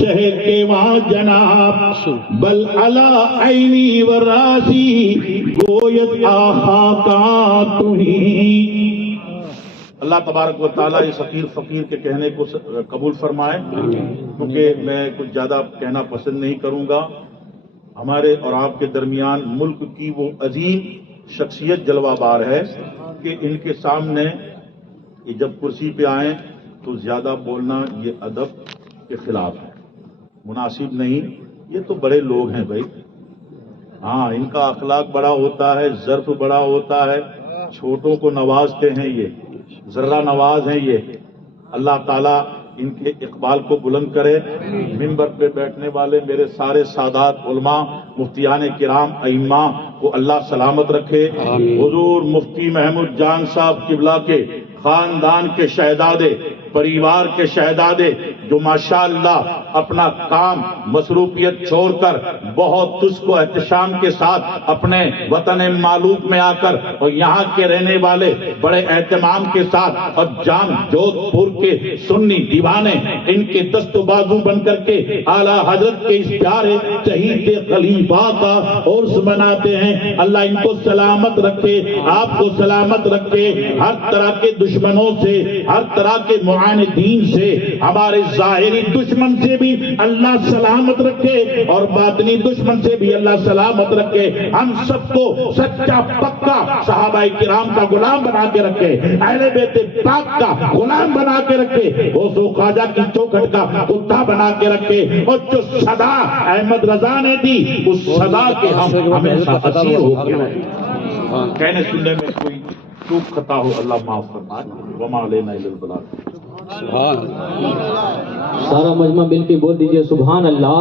شہر کے وہاں جناب بل علا عینی و راسی گویت آہا کا تمہیں۔ اللہ تبارک و تعالیٰ اس فقیر کے کہنے کو قبول فرمائے، کیونکہ میں کچھ زیادہ کہنا پسند نہیں کروں گا۔ ہمارے اور آپ کے درمیان ملک کی وہ عظیم شخصیت جلوہ بار ہے کہ ان کے سامنے یہ جب کرسی پہ آئیں تو زیادہ بولنا یہ ادب کے خلاف ہے، مناسب نہیں۔ یہ تو بڑے لوگ ہیں بھائی، ہاں ان کا اخلاق بڑا ہوتا ہے، ظرف بڑا ہوتا ہے، چھوٹوں کو نوازتے ہیں، یہ ذرہ نواز ہیں یہ۔ اللہ تعالیٰ ان کے اقبال کو بلند کرے۔ منبر پہ بیٹھنے والے میرے سارے سادات علماء، مفتیان کرام، ائمہ کو اللہ سلامت رکھے۔ حضور مفتی محمود جان صاحب قبلہ کے خاندان کے شہزادے، پریوار کے شہزادے، جو ماشاءاللہ اپنا کام مصروفیت چھوڑ کر بہت تجھ کو احتشام کے ساتھ اپنے وطن معلوم میں آ کر اور یہاں کے رہنے والے بڑے اہتمام کے ساتھ اور جام جودھ پور کے سنی دیوانے ان کے دست و بازو بن کر کے اعلیٰ حضرت کے اس پیارے شہید خلیفہ کا عرس مناتے ہیں۔ اللہ ان کو سلامت رکھے، آپ کو سلامت رکھے، ہر طرح کے دشمنوں سے، ہر طرح کے معاندین سے، ہمارے ظاہری دشمن سے بھی اللہ سلامت رکھے اور باطنی دشمن سے بھی اللہ سلامت رکھے۔ ہم سب کو سچا پکا صحابہ کرام کا غلام بنا کے رکھے، اہل بیت پاک کا غلام بنا کے رکھے، غوث و خواجہ کی چوکھٹ کا کتا بنا کے رکھے، اور جو صدا احمد رضا نے دی اس صدا کے ہم ہمیشہ اسیر ہو کے رہے۔ کہنے سننے میں کوئی چوک خطا ہو اللہ معاف فرمائے، وما علینا الا البلاغ۔ سارا مجمع مل کے بول دیجئے سبحان اللہ۔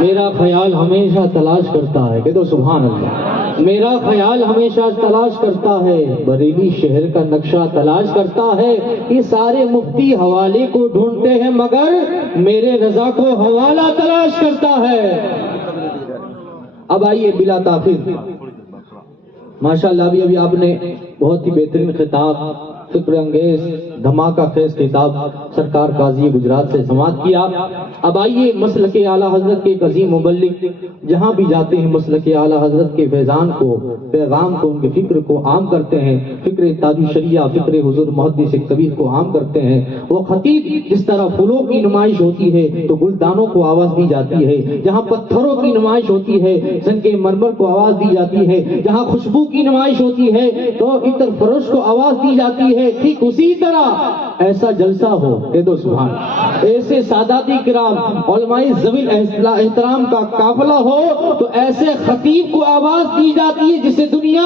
میرا خیال ہمیشہ تلاش کرتا ہے، کہہ دو سبحان اللہ۔ میرا خیال ہمیشہ تلاش کرتا ہے، بریلی شہر کا نقشہ تلاش کرتا ہے۔ یہ سارے مفتی حوالے کو ڈھونڈتے ہیں مگر میرے رضا کو حوالہ تلاش کرتا ہے۔ اب آئیے بلا تاخیر، ماشاءاللہ ابھی آپ نے بہت ہی بہترین خطاب، فکر انگیز دھماکہ خیز خطاب سرکار قاضی گجرات سے سماعت کیا۔ اب آئیے مسلک اعلیٰ حضرت کے ایک عظیم مبلغ جہاں بھی جاتے ہیں مسلک اعلیٰ حضرت کے فیضان کو، پیغام کو، ان کے فکر کو عام کرتے ہیں، فکر تاج الشریعہ، فکر حضور محدث کبیر کو عام کرتے ہیں۔ وہ خطیب جس طرح پھولوں کی نمائش ہوتی ہے تو گلدانوں کو آواز دی جاتی ہے، جہاں پتھروں کی نمائش ہوتی ہے سنگ مرمر کو آواز دی جاتی ہے، جہاں خوشبو کی نمائش ہوتی ہے تو عطر فروش کو آواز دی جاتی ہے، ٹھیک اسی طرح ایسا جلسہ ہو، کہہ دو سبحان، ایسے ساداتی کرام علماء ذوی احترام کا قافلہ ہو تو ایسے خطیب کو آواز دی جاتی ہے جسے دنیا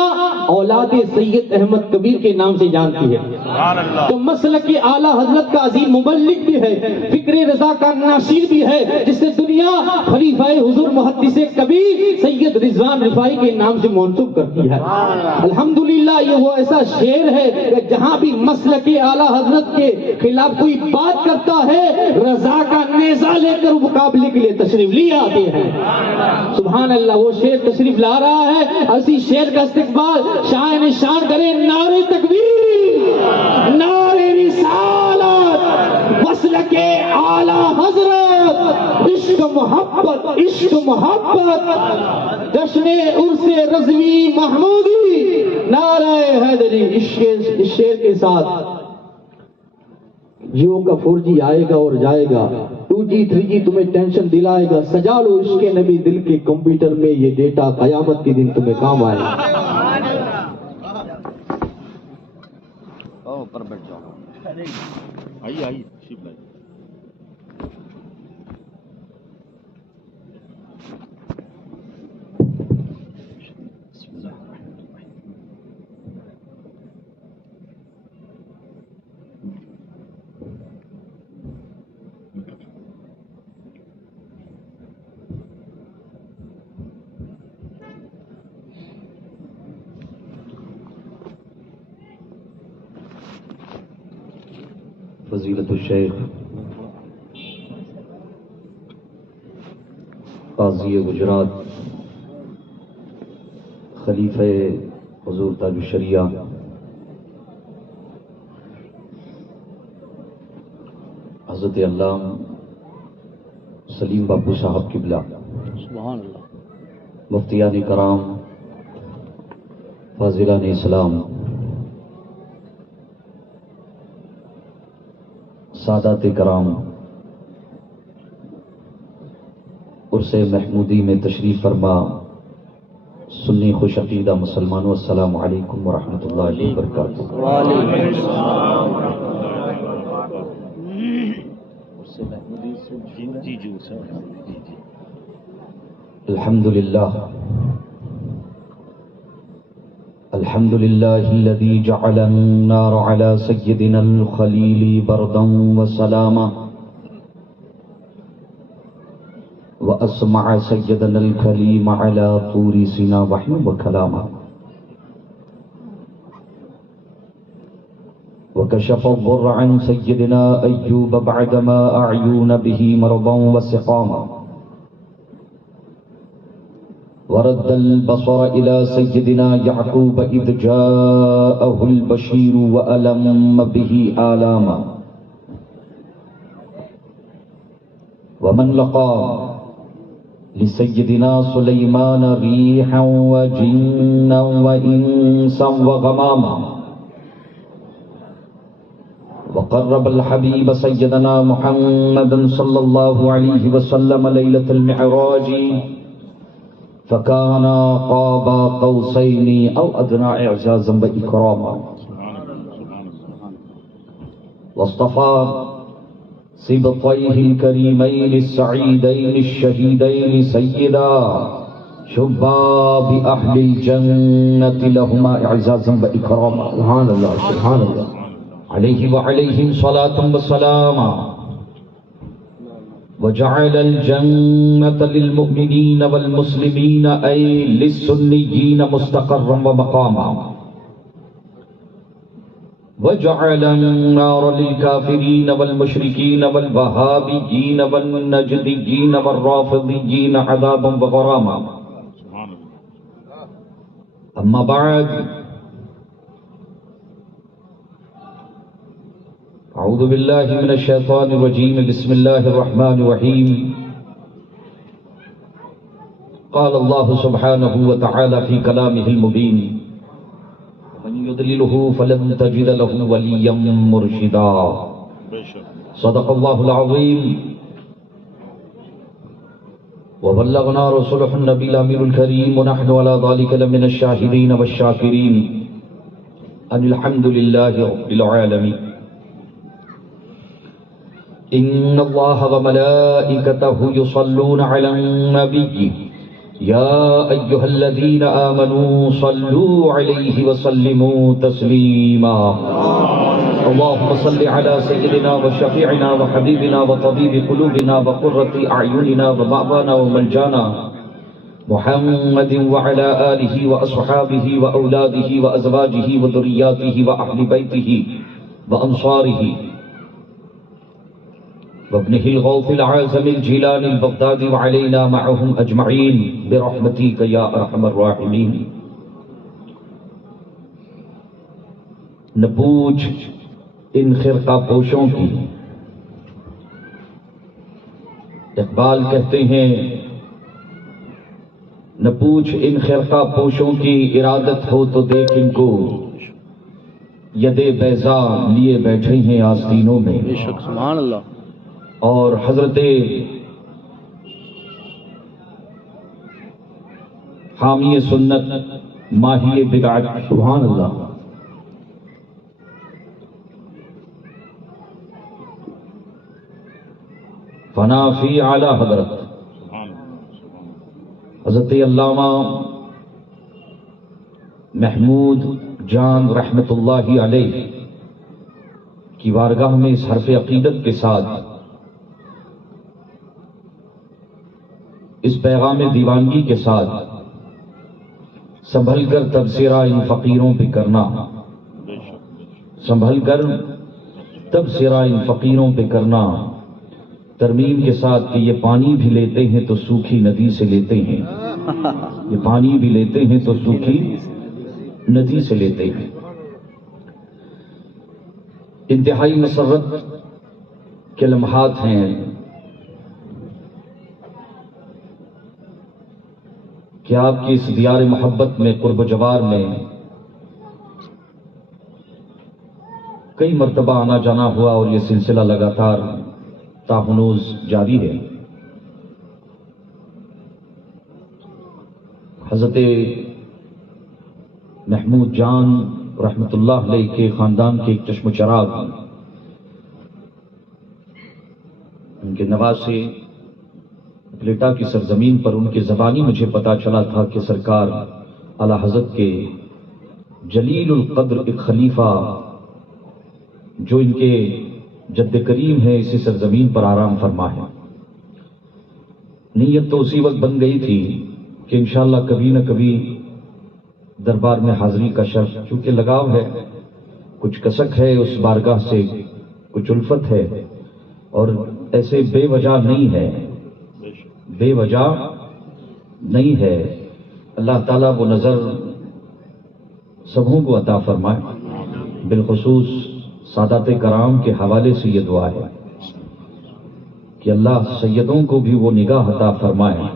اولاد سید احمد کبیر کے نام سے جانتی ہے، تو مسلک اعلیٰ حضرت کا عظیم مبلغ بھی ہے، فکر رضا کا ناشر بھی ہے، جسے دنیا خلیفہ حضور محدث کبیر سید رضوان رفاعی کے نام سے منسوب کرتی ہے۔ الحمدللہ یہ وہ ایسا شعر ہے کہ جہاں بھی مسلک اعلیٰ حضرت کے خلاف کوئی بات کرتا ہے رضا کا نیزہ لے کر مقابلے کے لیے تشریف لے آتے ہیں۔ سبحان اللہ، وہ شعر تشریف لا رہا ہے، اسی شعر کا استقبال شاہ نشان کرے نعرہ تکبیر، نعرہ رسالت، مسلک اعلیٰ حضرت، عشق محبت، عشق محبت، جشن عرس رضوی محمودی، نعرہ حیدری۔ اس شعر کے ساتھ جیو کا 4G آئے گا اور جائے گا، 2G 3G تمہیں ٹینشن دلائے گا، سجا لو عشق نبی دل کے کمپیوٹر میں، یہ ڈیٹا قیامت کے دن تمہیں کام آئے گا۔ پر بیٹھ جاؤ، آئیے شیب لائے۔ فضیلت الشیخ قاضی گجرات خلیفہ حضور تاج الشریعہ حضرت علامہ سلیم باپو صاحب قبلہ، سبحان اللہ، مفتیان کرام، فاضلان اسلام، سادات کرام، عرس محمودی میں تشریف فرما سنی خوش عقیدہ مسلمانوں، السلام علیکم ورحمۃ اللہ وبرکاتہ۔ الحمد للہ الحمد للہ الذي جعل النار على سيدنا الخليل بردا وسلاما وأسمع سيدنا الكليم على طور سيناء وحيا وكلاما وكشف الضر عن سيدنا أيوب بعدما أعيون به مرضا وسقاما ورد البصر إلى سيدنا يعقوب إذ جاءه البشير وألم به آلاما ومن لقى لسيدنا سليمان ريحا وجنا وإنسا وغماما وقرب الحبيب سيدنا محمد صلى الله عليه وسلم ليلة المعراج فكان قاب قوسين أو أدنى إعزازا وإكراما واصطفى سبطيه الكريمين السعيدين الشهيدين سيدا شباب أهل الجنة لهما إعزازا وإكراما سبحان اللہ، سبحان اللہ، عليه وعليهم صلاة وسلاما وجعل الجنة للمؤمنين والمسلمين أي للسنيين مستقرا ومقاما وجعل النار للكافرين والمشركين والوهابيين والنجديين والرافضيين عذابا وغراما أما بعد أعوذ بالله من الشيطان الرجيم بسم الله الرحمن الرحيم قال الله سبحانه وتعالى في كلامه المبين ومن يضلله فلن تجد له وليا مرشدا صدق الله العظيم وبلغنا رسوله النبي الأمين الكريم ونحن على ذلك لمن الشاهدين والشاكرين أن الحمد لله رب العالمين إن الله وملائكته يصلون على النبي يا أيها الذين آمنوا صلوا عليه وسلموا تسليما اللهم صل على سيدنا وشفيعنا وحبيبنا وطبيب قلوبنا وقرة أعيننا ومأوانا وملجانا محمد وعلى آله وأصحابه وأولاده وأزواجه وذرياته وأهل بيته وأنصاره وابنه الغوث العازم الجيلاني البغدادي وعلينا معهم أجمعين برحمتك يا أرحم الراحمين۔ نہ پوچھ ان خرقہ پوشوں کی، اقبال کہتے ہیں نہ پوچھ ان خرقہ پوشوں کی، ارادت ہو تو دیکھ ان کو، یدے بیضا لیے بیٹھے ہیں آستینوں میں۔ سبحان اللہ۔ اور حضرت حامی سنت ماہی بدعت، سبحان اللہ، فنا فی اعلی حضرت حضرت علامہ محمود جان رحمت اللہ علیہ کی بارگاہ میں اس حرف عقیدت کے ساتھ اس پیغام دیوانگی کے ساتھ سنبھل کر تبصرہ ان فقیروں پہ کرنا، سنبھل کر تبصرہ ان فقیروں پہ کرنا، ترمیم کے ساتھ کہ یہ پانی بھی لیتے ہیں تو سوکھی ندی سے لیتے ہیں، یہ پانی بھی لیتے ہیں تو سوکھی ندی سے لیتے ہیں۔ انتہائی مسرت کے لمحات ہیں کہ آپ کی اس دیار محبت میں قرب و جوار میں کئی مرتبہ آنا جانا ہوا اور یہ سلسلہ لگاتار تاہنوز جاری ہے. حضرت محمود جان رحمت اللہ علیہ کے خاندان کے ایک چشم و چراغ، ان کے نواسے پلیٹا کی سرزمین پر ان کے زبانی مجھے پتا چلا تھا کہ سرکار اعلی حضرت کے جلیل القدر ایک خلیفہ جو ان کے جد کریم ہے اسی سرزمین پر آرام فرما ہے. نیت تو اسی وقت بن گئی تھی کہ انشاءاللہ کبھی نہ کبھی دربار میں حاضری کا شرف، چونکہ لگاؤ ہے، کچھ کسک ہے اس بارگاہ سے، کچھ الفت ہے، اور ایسے بے وجہ نہیں ہے، بے وجہ نہیں ہے. اللہ تعالیٰ وہ نظر سبوں کو عطا فرمائے. بالخصوص سادات کرام کے حوالے سے یہ دعا ہے کہ اللہ سیدوں کو بھی وہ نگاہ عطا فرمائے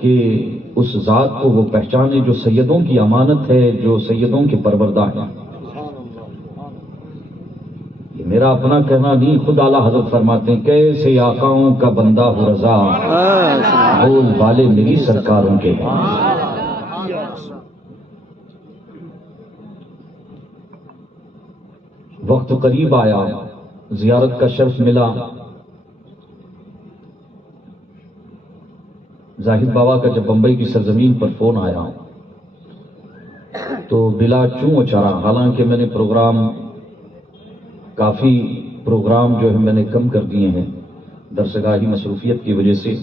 کہ اس ذات کو وہ پہچانے جو سیدوں کی امانت ہے، جو سیدوں کے پروردہ ہیں. یہ میرا اپنا کہنا نہیں، خود اعلیٰ حضرت فرماتے ہیں کیسے آقاؤں کا بندہ ہو رضا، بول والے میری سرکاروں کے ہیں. وقت قریب آیا، زیارت کا شرف ملا. زاہد بابا کا جب بمبئی کی سرزمین پر فون آیا تو بلا چوں چرا، حالانکہ میں نے کافی پروگرام جو ہے میں نے کم کر دیے ہیں درسگاہی مصروفیت کی وجہ سے،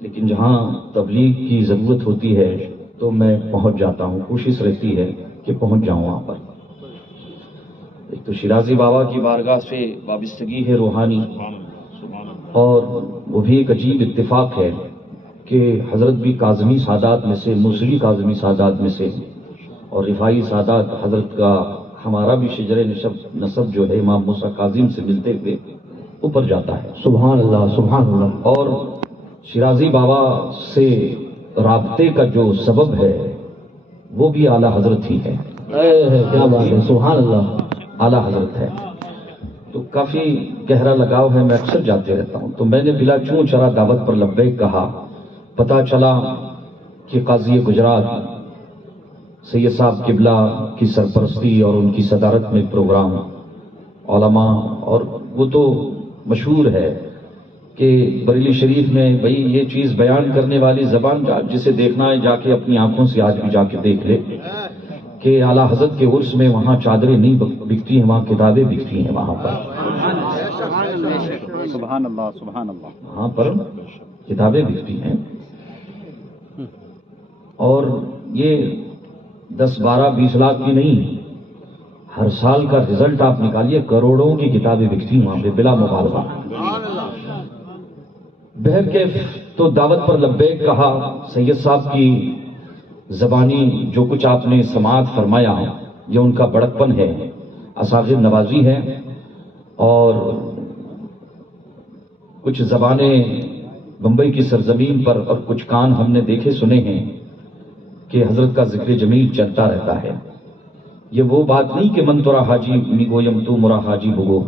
لیکن جہاں تبلیغ کی ضرورت ہوتی ہے تو میں پہنچ جاتا ہوں، کوشش رہتی ہے کہ پہنچ جاؤں وہاں پر. ایک تو شیرازی بابا کی بارگاہ سے وابستگی ہے روحانی، اور وہ بھی ایک عجیب اتفاق ہے کہ حضرت بھی کاظمی سادات میں سے، موصلی کاظمی سادات میں سے، اور رفاعی سادات حضرت کا ہمارا بھی شجر نسب جو ہے امام موسیٰ کاظم سے ملتے ہوئے اوپر جاتا ہے. سبحان اللہ سبحان اللہ. اور شیرازی بابا سے رابطے کا جو سبب ہے وہ بھی اعلیٰ حضرت ہی ہے. کیا بات ہے، سبحان اللہ. اعلیٰ حضرت ہے تو کافی گہرا لگاؤ ہے. میں اکثر جاتے رہتا ہوں. تو میں نے بلا چوں چرا دعوت پر لبیک کہا. پتا چلا کہ قاضی گجرات سید صاحب قبلہ کی سرپرستی اور ان کی صدارت میں پروگرام علماء، اور وہ تو مشہور ہے کہ بریلی شریف میں بھائی یہ چیز بیان کرنے والی زبان جسے دیکھنا ہے جا کے اپنی آنکھوں سے آج بھی جا کے دیکھ لے کہ اعلیٰ حضرت کے عرس میں وہاں چادریں نہیں بکتی ہیں، وہاں کتابیں بکتی ہیں. وہاں پر سبحان اللہ سبحان اللہ، وہاں پر کتابیں بکتی ہیں. اور یہ 10 12 20 لاکھ کی نہیں، ہر سال کا رزلٹ آپ نکالیے، کروڑوں کی کتابیں بکتی ہیں وہاں پہ بلا مبالغہ. بہرکیف تو دعوت پر لبیک کہا. سید صاحب کی زبانی جو کچھ آپ نے سماعت فرمایا یہ ان کا بڑکپن ہے، اساغر نوازی ہے. اور کچھ زبانیں بمبئی کی سرزمین پر اور کچھ کان ہم نے دیکھے سنے ہیں کہ حضرت کا ذکر جمیل چلتا رہتا ہے. یہ وہ بات نہیں کہ من ترا حاجی می گویم تو مرا حاجی بگو،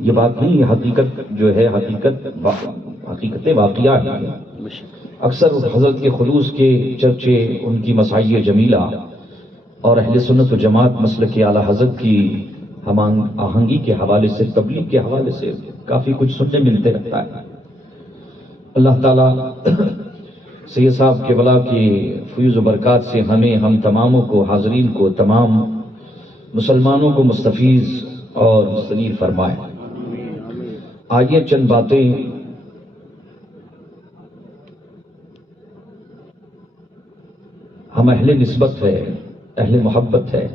یہ بات نہیں. حقیقت جو ہے حقیقت واقعہ ہے. اکثر حضرت کے خلوص کے چرچے، ان کی مساعی جمیلہ اور اہل سنت و جماعت مسلک اعلیٰ حضرت کی ہم آہنگی کے حوالے سے، تبلیغ کے حوالے سے کافی کچھ سننے ملتے رہتا ہے. اللہ تعالیٰ سید صاحب کے بلا کی فیض و برکات سے ہمیں، ہم تماموں کو، حاضرین کو، تمام مسلمانوں کو مستفیض اور مستنیر فرمائے. آئیے چند باتیں ہم اہل نسبت ہے، اہل محبت ہے.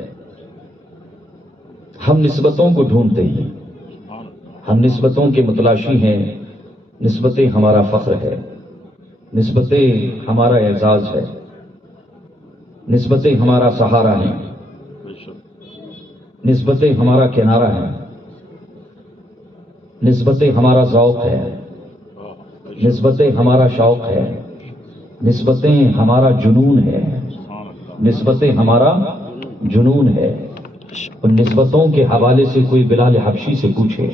ہم نسبتوں کو ڈھونڈتے ہیں، ہم نسبتوں کے متلاشی ہیں. نسبتیں ہمارا فخر ہے، نسبتیں ہمارا اعزاز ہے، نسبتیں ہمارا سہارا ہیں، نسبتیں ہمارا کنارہ ہیں، نسبتیں ہمارا ذوق ہے، نسبتیں ہمارا شوق ہے. نسبتیں ہمارا جنون ہے، نسبتیں ہمارا جنون ہے. ان نسبتوں کے حوالے سے کوئی بلال حبشی سے پوچھے،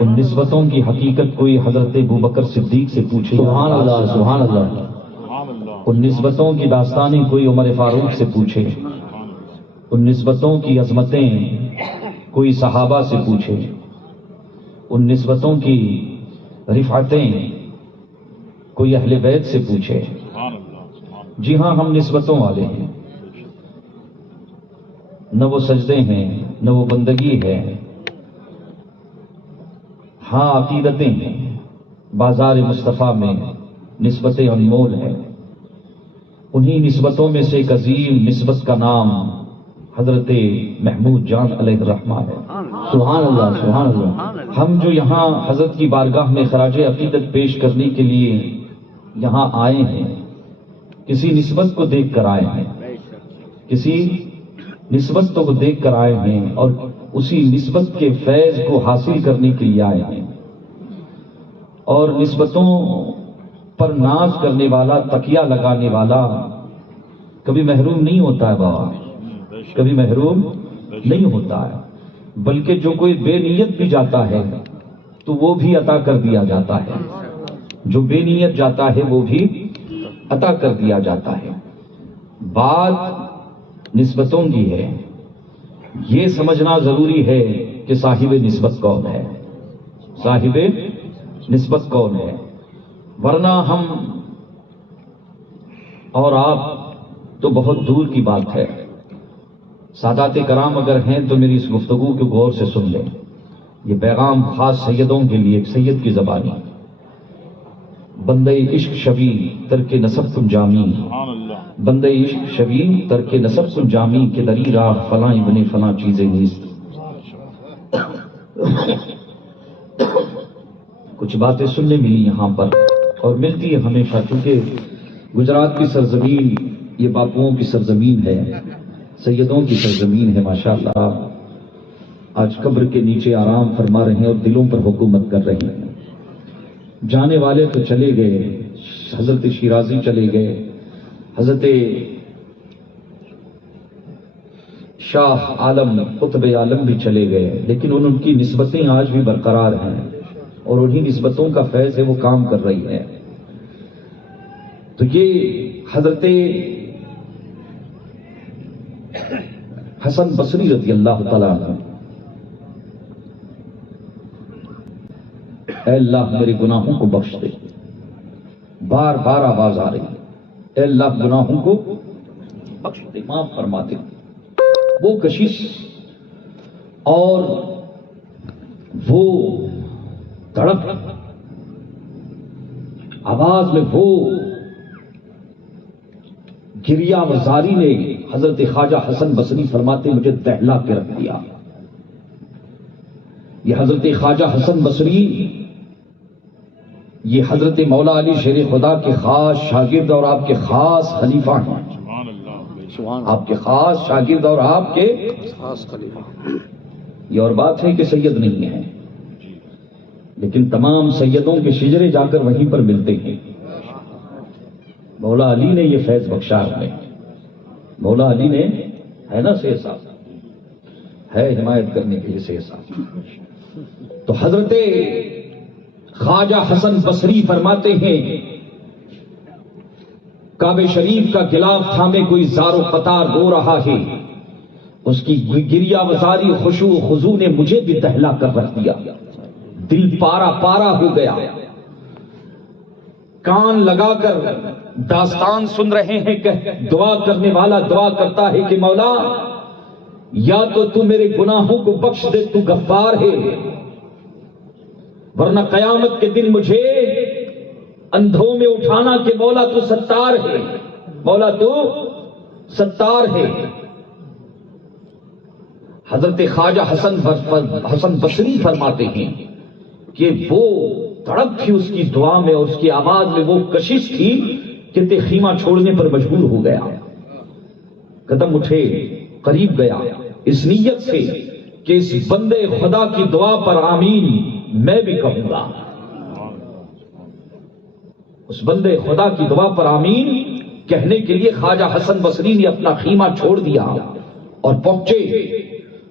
ان نسبتوں کی حقیقت کوئی حضرت ابوبکر صدیق سے پوچھے، سبحان اللہ سبحان اللہ. ان نسبتوں کی داستانیں کوئی عمر فاروق سے پوچھے، ان نسبتوں کی عظمتیں کوئی صحابہ سے پوچھے، ان نسبتوں کی رفعتیں کوئی اہل بیت سے پوچھے. جی ہاں، ہم نسبتوں والے ہیں، نہ وہ سجدے ہیں نہ وہ بندگی ہے. ہاں عقیدتیں ہیں، بازار مصطفیٰ میں نسبتیں انمول ہیں. انہی نسبتوں میں سے ایک عظیم نسبت کا نام حضرت محمود جان علیہ الرحمہ ہے. سبحان اللہ سبحان اللہ. ہم جو یہاں حضرت کی بارگاہ میں خراج عقیدت پیش کرنے کے لیے یہاں آئے ہیں، کسی نسبت کو دیکھ کر آئے ہیں، کسی نسبت کو دیکھ کر آئے ہیں اور اسی نسبت کے فیض کو حاصل کرنے کے لیے آئے ہیں. اور نسبتوں پر ناز کرنے والا، تکیہ لگانے والا کبھی محروم نہیں ہوتا ہے بابا، کبھی محروم نہیں ہوتا ہے. بلکہ جو کوئی بے نیت بھی جاتا ہے تو وہ بھی عطا کر دیا جاتا ہے، جو بے نیت جاتا ہے وہ بھی عطا کر دیا جاتا ہے. بات نسبتوں کی ہے، یہ سمجھنا ضروری ہے کہ صاحب نسبت کون ہے، صاحب نسبت کون ہے. ورنہ ہم اور آپ تو بہت دور کی بات ہے. سادات کرام اگر ہیں تو میری اس گفتگو کو غور سے سن لیں. یہ پیغام خاص سیدوں کے لیے، ایک سید کی زبانی. بندے عشق شبی ترک نسب کن جامی، بندے عشق شبی ترک نسب کن جامی کہ دری راہ فلاں ابن فلاں چیزیں نیست. کچھ باتیں سننے ملی یہاں پر اور ملتی ہے ہمیشہ، چونکہ گجرات کی سرزمین یہ باپوؤں کی سرزمین ہے، سیدوں کی سرزمین ہے. ماشاءاللہ آج قبر کے نیچے آرام فرما رہے ہیں اور دلوں پر حکومت کر رہے ہیں. جانے والے تو چلے گئے، حضرت شیرازی چلے گئے، حضرت شاہ عالم قطب عالم بھی چلے گئے، لیکن ان کی نسبتیں آج بھی برقرار ہیں اور انہی نسبتوں کا فیض ہے وہ کام کر رہی ہے. تو یہ حضرت حسن بصری رضی اللہ تعالیٰ عنہ، اے اللہ میرے گناہوں کو بخش دے. بار بار آواز آ رہی ہے، اے اللہ گناہوں کو بخش دے، معاف فرما دے. وہ کشش اور وہ تڑپ آواز میں وہ گریہ وزاری نے حضرت خواجہ حسن بصری فرماتے مجھے دہلا کے رکھ دیا. یہ حضرت خواجہ حسن بصری یہ حضرت مولا علی شیر خدا کے خاص شاگرد اور آپ کے خاص خلیفہ ہیں. آپ کے خاص شاگرد اور آپ کے خاص خلیفہ. یہ اور بات ہے کہ سید نہیں ہے، لیکن تمام سیدوں کے شجرے جا کر وہیں پر ملتے ہیں. مولا علی نے یہ فیض بخشا ہمیں. مولا علی نے ہے نا سے صاحب ہے حمایت کرنے کے لیے سے صاحب. تو حضرت خواجہ حسن بصری فرماتے ہیں کعبہ شریف کا غلاف تھامے کوئی زار و قطار رو رہا ہے، اس کی گریہ وزاری خشوع و خضوع نے مجھے بھی دہلا کر رکھ دیا. دل پارا پارا ہو گیا. کان لگا کر داستان سن رہے ہیں کہ دعا کرنے والا دعا کرتا ہے کہ مولا یا تو میرے گناہوں کو بخش دے، تو غفار ہے، ورنہ قیامت کے دن مجھے اندھوں میں اٹھانا کہ مولا تو ستار ہے، مولا تو ستار ہے. حضرت خواجہ حسن بصری فرماتے ہیں کہ وہ تڑپ تھی اس کی دعا میں اور اس کی آواز میں وہ کشش تھی کہ تے خیمہ چھوڑنے پر مجبور ہو گیا. قدم اٹھے، قریب گیا اس نیت سے کہ اس بندے خدا کی دعا پر آمین میں بھی کہوں گا. اس بندے خدا کی دعا پر آمین کہنے کے لیے خواجہ حسن بصری نے اپنا خیمہ چھوڑ دیا اور پہنچے،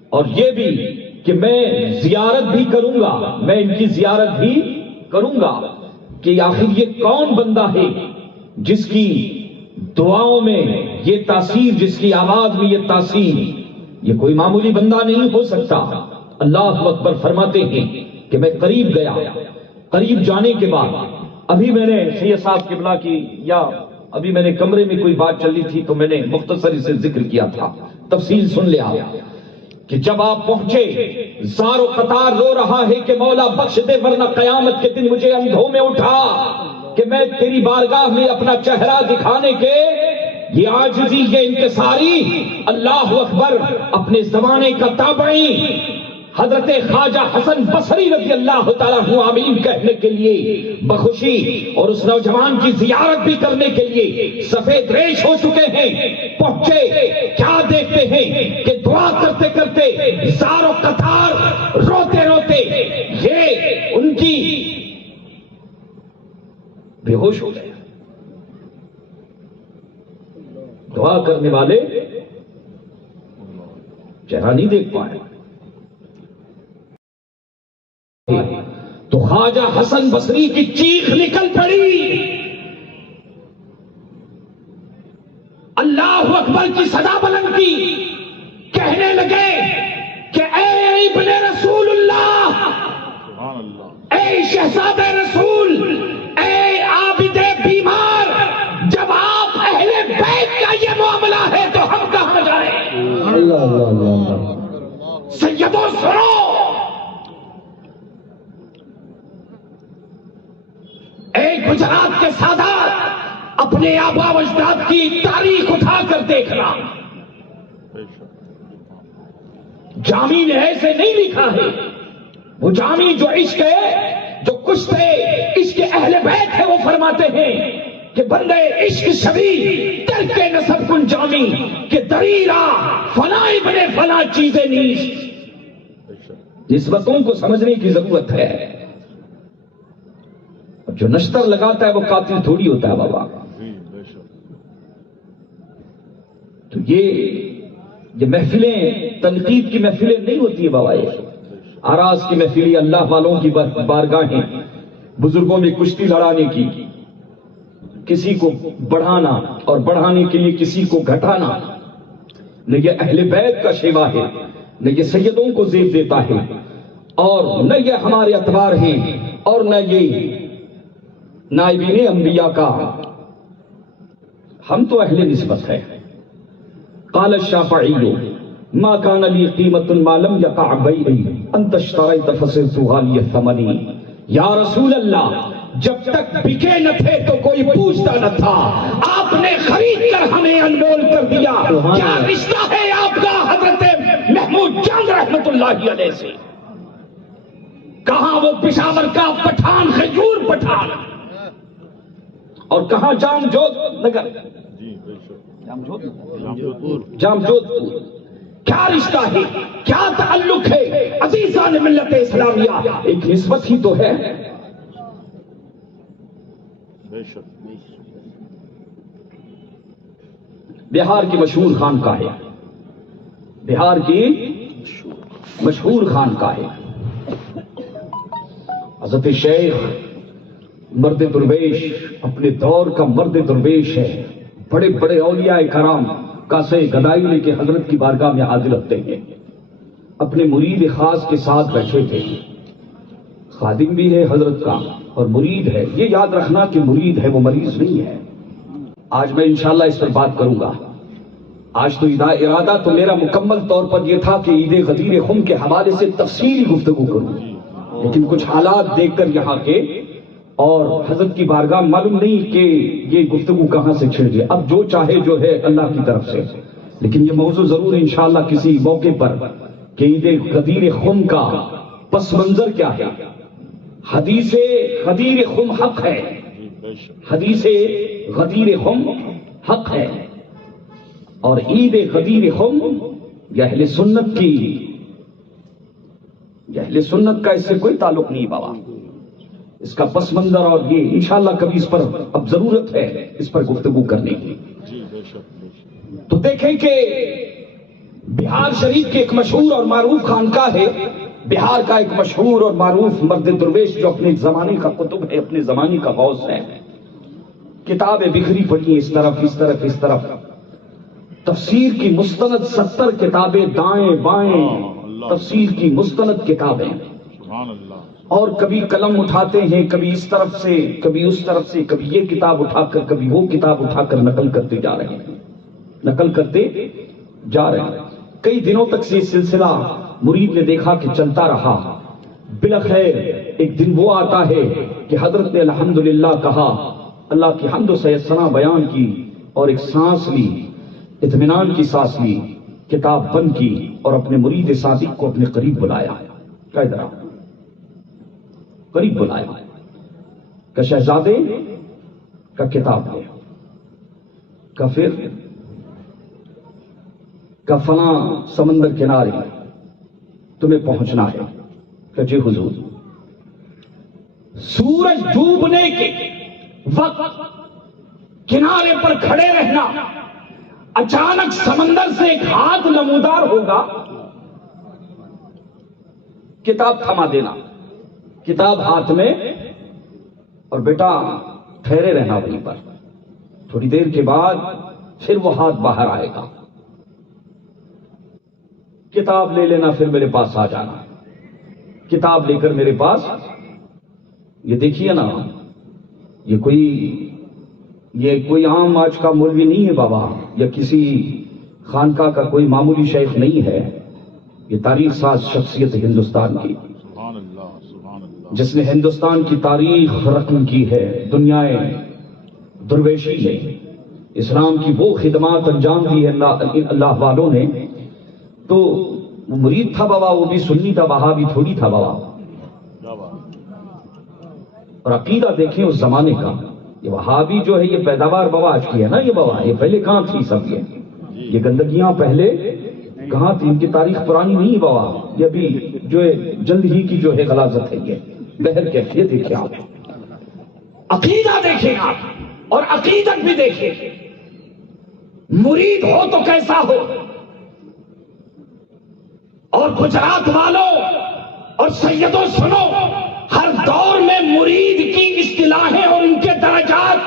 اور یہ بھی کہ میں زیارت بھی کروں گا، میں ان کی زیارت بھی کروں گا کہ آخر یہ کون بندہ ہے جس کی دعاؤں میں یہ تاثیر، جس کی آواز میں یہ تاثیر، یہ کوئی معمولی بندہ نہیں ہو سکتا۔ اللہ اکبر فرماتے ہیں کہ میں قریب گیا، قریب جانے کے بعد ابھی میں نے سید صاحب قبلہ کی یا ابھی میں نے کمرے میں کوئی بات چل رہی تھی تو میں نے مختصر سے ذکر کیا تھا، تفصیل سن لیا کہ جب آپ پہنچے زار و قطار رو رہا ہے کہ مولا بخش دے ورنہ قیامت کے دن مجھے اندھوں میں اٹھا کہ میں تیری بارگاہ میں اپنا چہرہ دکھانے کے یہ عاجزی، یہ انکساری، اللہ اکبر، اپنے زمانے کا تابعی حضرت خواجہ حسن بصری رضی اللہ تعالیٰ عنہ آمین کہنے کے لیے بخوشی اور اس نوجوان کی زیارت بھی کرنے کے لیے سفید ریش ہو چکے ہیں، پہنچے، کیا دیکھتے ہیں کہ دعا کرتے کرتے زار و قطار روتے روتے یہ ان کی بے ہوش ہو گئے۔ دعا کرنے والے چہرہ نہیں دیکھ پائے تو خواجہ حسن بصری کی چیخ نکل پڑی، اللہ اکبر کی صدا بلند کی، کہنے لگے کہ اے ابن رسول اللہ، اے شہزاد رسول، اے عابد بیمار، جب آپ اہل بیت کا یہ معاملہ ہے تو ہم کہاں جائیں؟ اللہ اللہ اللہ۔ سیدوں سنو، ایک گجرات کے سادات اپنے آبا و اجداد کی تاریخ اٹھا کر دیکھنا، جامی نے ایسے نہیں لکھا ہے، وہ جامی جو عشق ہے، جو کچھ تھے عشق اہل بیت ہے، وہ فرماتے ہیں کہ بندے عشق شبی ترک نسب کن جامی کہ دریرا فنا ابن فنا چیزیں نیست۔ نسبتوں کو سمجھنے کی ضرورت ہے۔ جو نشتر لگاتا ہے وہ قاتل تھوڑی ہوتا ہے بابا۔ تو یہ محفلیں تنقید کی محفلیں نہیں ہوتی ہے بابا، یہ آراز کی محفلیں، اللہ والوں کی بارگاہیں، بزرگوں میں کشتی لڑانے کی، کسی کو بڑھانا اور بڑھانے کے لیے کسی کو گھٹانا، نہ یہ اہل بیت کا شیوا ہے، نہ یہ سیدوں کو زیب دیتا ہے، اور نہ یہ ہمارے اتبار ہیں، اور نہ یہ نائبین انبیاء کا۔ ہم تو اہل نسبت ہے۔ قال الشافعی ما كان لي قیمت ما لم يقع بیعی انت اشتریت فصرتها لی ثمنی۔ یا رسول اللہ، جب تک بکے نہ تھے تو کوئی پوچھتا نہ تھا، آپ نے خرید کر ہمیں انمول کر دیا۔ کیا رشتہ ہے آپ کا حضرت محمود چاند رحمت اللہ علیہ سے؟ کہاں وہ پشاور کا پٹھان خیور پٹھان، اور کہاں جام جوت نگر، جام جوت پور۔ کیا رشتہ ہے، کیا تعلق ہے عزیزان ملت اسلامیہ؟ ایک نسبت ہی تو ہے۔ بہار کی مشہور خانقاہ ہے، بہار کی مشہور خانقاہ ہے، حضرت شیخ مرد درویش، اپنے دور کا مرد درویش ہے، بڑے بڑے اولیاء کرام کاسے گدائی لے کے حضرت کی بارگاہ میں حاضر ہوتے ہیں، اپنے مرید خاص کے ساتھ بیٹھے تھے، خادم بھی ہے حضرت کا اور مرید ہے۔ یہ یاد رکھنا کہ مرید ہے، وہ مریض نہیں ہے۔ آج میں انشاءاللہ اس پر بات کروں گا۔ آج تو ارادہ تو میرا مکمل طور پر یہ تھا کہ عید غدیر خم کے حوالے سے تفصیلی گفتگو کروں، لیکن کچھ حالات دیکھ کر یہاں کے اور حضرت کی بارگاہ معلوم نہیں کہ یہ گفتگو کہاں سے چھڑ گئی۔ اب جو چاہے جو ہے اللہ کی طرف سے، لیکن یہ موضوع ضرور انشاءاللہ کسی موقع پر کہ عید غدیر خم کا پس منظر کیا ہے۔ حدیث غدیر خم حق ہے، حدیث غدیر خم حق ہے، اور عید غدیر خم یہ اہل سنت کی، یہ اہل سنت کا اس سے کوئی تعلق نہیں بابا، اس کا پس منظر، اور یہ انشاءاللہ کبھی اس پر اب ضرورت ہے اس پر گفتگو کرنے کی۔ تو دیکھیں کہ بہار شریف کے ایک مشہور اور معروف خانقاہ ہے، بہار کا ایک مشہور اور معروف مرد درویش جو اپنے زمانے کا قطب ہے، اپنے زمانے کا غوث ہے، کتابیں بکھری پڑی ہیں اس طرف اس طرف اس طرف، تفسیر کی مستند 70 کتابیں دائیں بائیں، تفسیر کی مستند کتابیں، اور کبھی قلم اٹھاتے ہیں، کبھی اس طرف سے کبھی اس طرف سے، کبھی یہ کتاب اٹھا کر کبھی وہ کتاب اٹھا کر نقل کرتے جا رہے ہیں، نقل کرتے جا رہے ہیں۔ کئی دنوں تک سے یہ سلسلہ مرید نے دیکھا کہ چلتا رہا، بالخیر ایک دن وہ آتا ہے کہ حضرت نے الحمدللہ کہا، اللہ کی حمد و ثنا بیان کی، اور ایک سانس لی، اطمینان کی سانس لی، کتاب بند کی، اور اپنے مرید صادق کو اپنے قریب بلایا، کہ ادھر آؤ، قریب بلایا، کہ شہزادے کا کتاب لے، کہ پھر کہ فلاں سمندر کنارے تمہیں پہنچنا ہے، کہ جی حضور۔ سورج ڈوبنے کے وقت کنارے پر کھڑے رہنا، اچانک سمندر سے ایک ہاتھ نمودار ہوگا، کتاب تھما دینا، کتاب ہاتھ میں، اور بیٹا ٹھہرے رہنا وہیں پر، تھوڑی دیر کے بعد پھر وہ ہاتھ باہر آئے گا، کتاب لے لینا، پھر میرے پاس آ جانا، کتاب لے کر میرے پاس۔ یہ دیکھیے نا، یہ کوئی عام آج کا مولوی نہیں ہے بابا، یا کسی خانقاہ کا کوئی معمولی شیخ نہیں ہے، یہ تاریخ ساز شخصیت ہندوستان کی، جس نے ہندوستان کی تاریخ رقم کی ہے، دنیا درویشی ہے، اسلام کی وہ خدمات انجام دی ہے اللہ والوں نے۔ تو وہ مرید تھا بابا، وہ بھی سنی تھا، وہابی تھوڑی تھا بابا۔ اور عقیدہ دیکھیں اس زمانے کا، یہ وہابی جو ہے یہ پیداوار بابا آج کی ہے نا، یہ بابا یہ پہلے کہاں تھی سب، یہ گندگیاں پہلے کہاں تھی، ان کی تاریخ پرانی نہیں بابا، یہ ابھی جو ہے جلد ہی کی جو ہے غلاظت ہے، یہ بہر کیفیت دیکھیں آپ، عقیدہ دیکھیں آپ، اور عقیدت بھی دیکھیں، مرید ہو تو کیسا ہو۔ اور گجرات والوں اور سیدوں سنو، ہر دور میں مرید کی اصطلاحیں اور ان کے درجات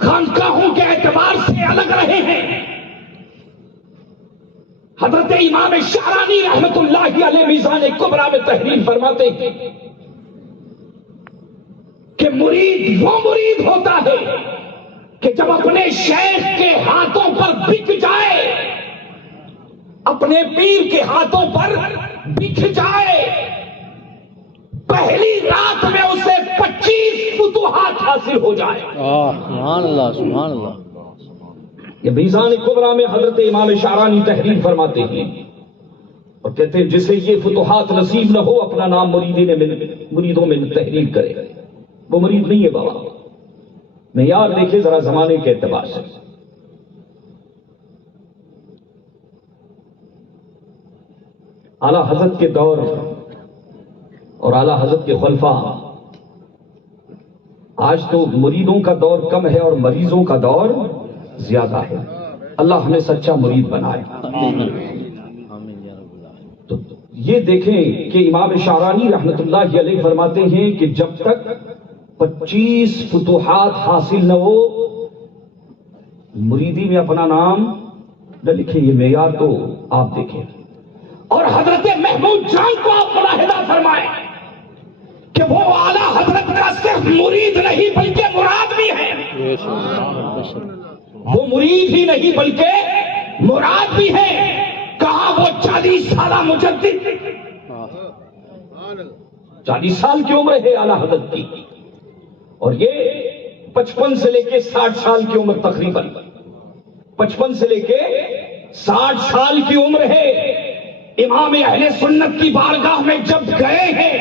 خانقاہوں کے اعتبار سے الگ رہے ہیں۔ حضرت امام شعرانی رحمت اللہ علیہ میزان کبریٰ میں تحریر فرماتے ہیں کہ مرید وہ مرید ہوتا ہے کہ جب اپنے شیخ کے ہاتھوں پر بک جائے، اپنے پیر کے ہاتھوں پر بک جائے، پہلی رات میں اسے 25 فتوحات حاصل ہو جائے۔ سبحان اللہ، سبحان اللہ۔ یہ میزان کبریٰ میں حضرت امام شعرانی تحریر فرماتے ہیں اور کہتے ہیں جسے یہ فتوحات نصیب نہ ہو اپنا نام مریدوں میں تحریر کرے، وہ مرید نہیں ہے بابا۔ معیار دیکھیں ذرا زمانے کے اعتبار سے۔ اعلیٰ حضرت کے دور اور اعلیٰ حضرت کے خلفاء، آج تو مریدوں کا دور کم ہے اور مریضوں کا دور زیادہ ہے۔ اللہ ہمیں سچا مرید بنائے۔ تو یہ دیکھیں کہ امام شعرانی رحمت اللہ علیہ فرماتے ہیں کہ جب تک 25 فتوحات حاصل نہ ہو مریدی میں اپنا نام نہ لکھیں۔ یہ معیار تو آپ دیکھیں۔ اور حضرت محمود جان کو آپ ملاحظہ فرمائیں کہ وہ اعلیٰ حضرت کا صرف مرید نہیں بلکہ مراد بھی ہے۔ وہ مرید ہی نہیں بلکہ مراد بھی ہے۔ کہاں وہ 40 سالہ مجدد، 40 سال کی عمر ہے اعلیٰ حضرت کی، اور یہ 55 سے لے کے 60 سال کی عمر، تقریباً 55 سے لے کے 60 سال کی عمر ہے۔ امام اہل سنت کی بارگاہ میں جب گئے ہیں،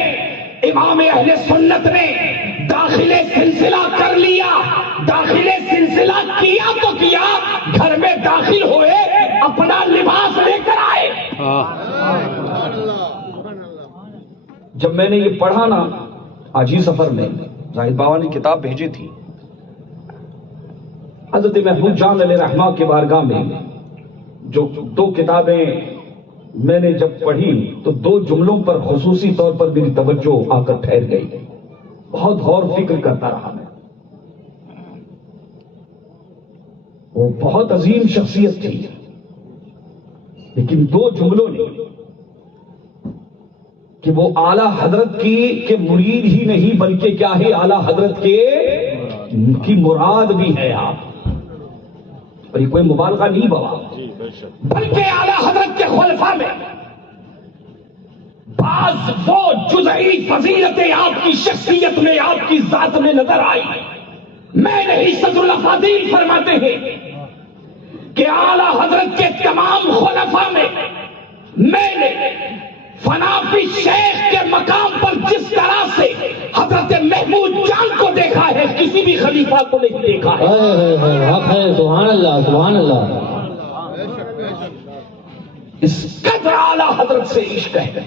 امام اہل سنت نے داخل سلسلہ کر لیا۔ داخل سلسلہ کیا تو کیا، گھر میں داخل ہوئے اپنا لباس لے کر آئے۔ جب میں نے یہ پڑھا نا آج ہی سفر میں، زاہد بابا نے کتاب بھیجی تھی حضرت محمود جان علیہ رحمہ کے بارگاہ میں. جو 2 کتابیں میں نے جب پڑھی تو 2 جملوں پر خصوصی طور پر میری توجہ آ کر ٹھہر گئی. بہت غور فکر کرتا رہا میں. وہ بہت عظیم شخصیت تھی، لیکن 2 جملوں نے کہ وہ اعلی حضرت کے مرید ہی نہیں بلکہ کیا ہے، اعلی حضرت کی مراد بھی ہے آپ. اور یہ کوئی مبالغہ نہیں بابا، بلکہ اعلی حضرت کے خلفاء میں بعض وہ جزئی فضیلتیں آپ کی شخصیت میں، آپ کی ذات میں نظر آئی. میں نہیں صدر الافاضل فرماتے ہیں کہ اعلی حضرت کے تمام خلفاء میں میں نے فنافی شیخ کے مقام پر جس طرح سے حضرت محمود جان کو دیکھا ہے کسی بھی خلیفہ کو نہیں دیکھا ہے. سبحان اللہ سبحان اللہ. اس قدر اعلیٰ حضرت سے عشق ہے،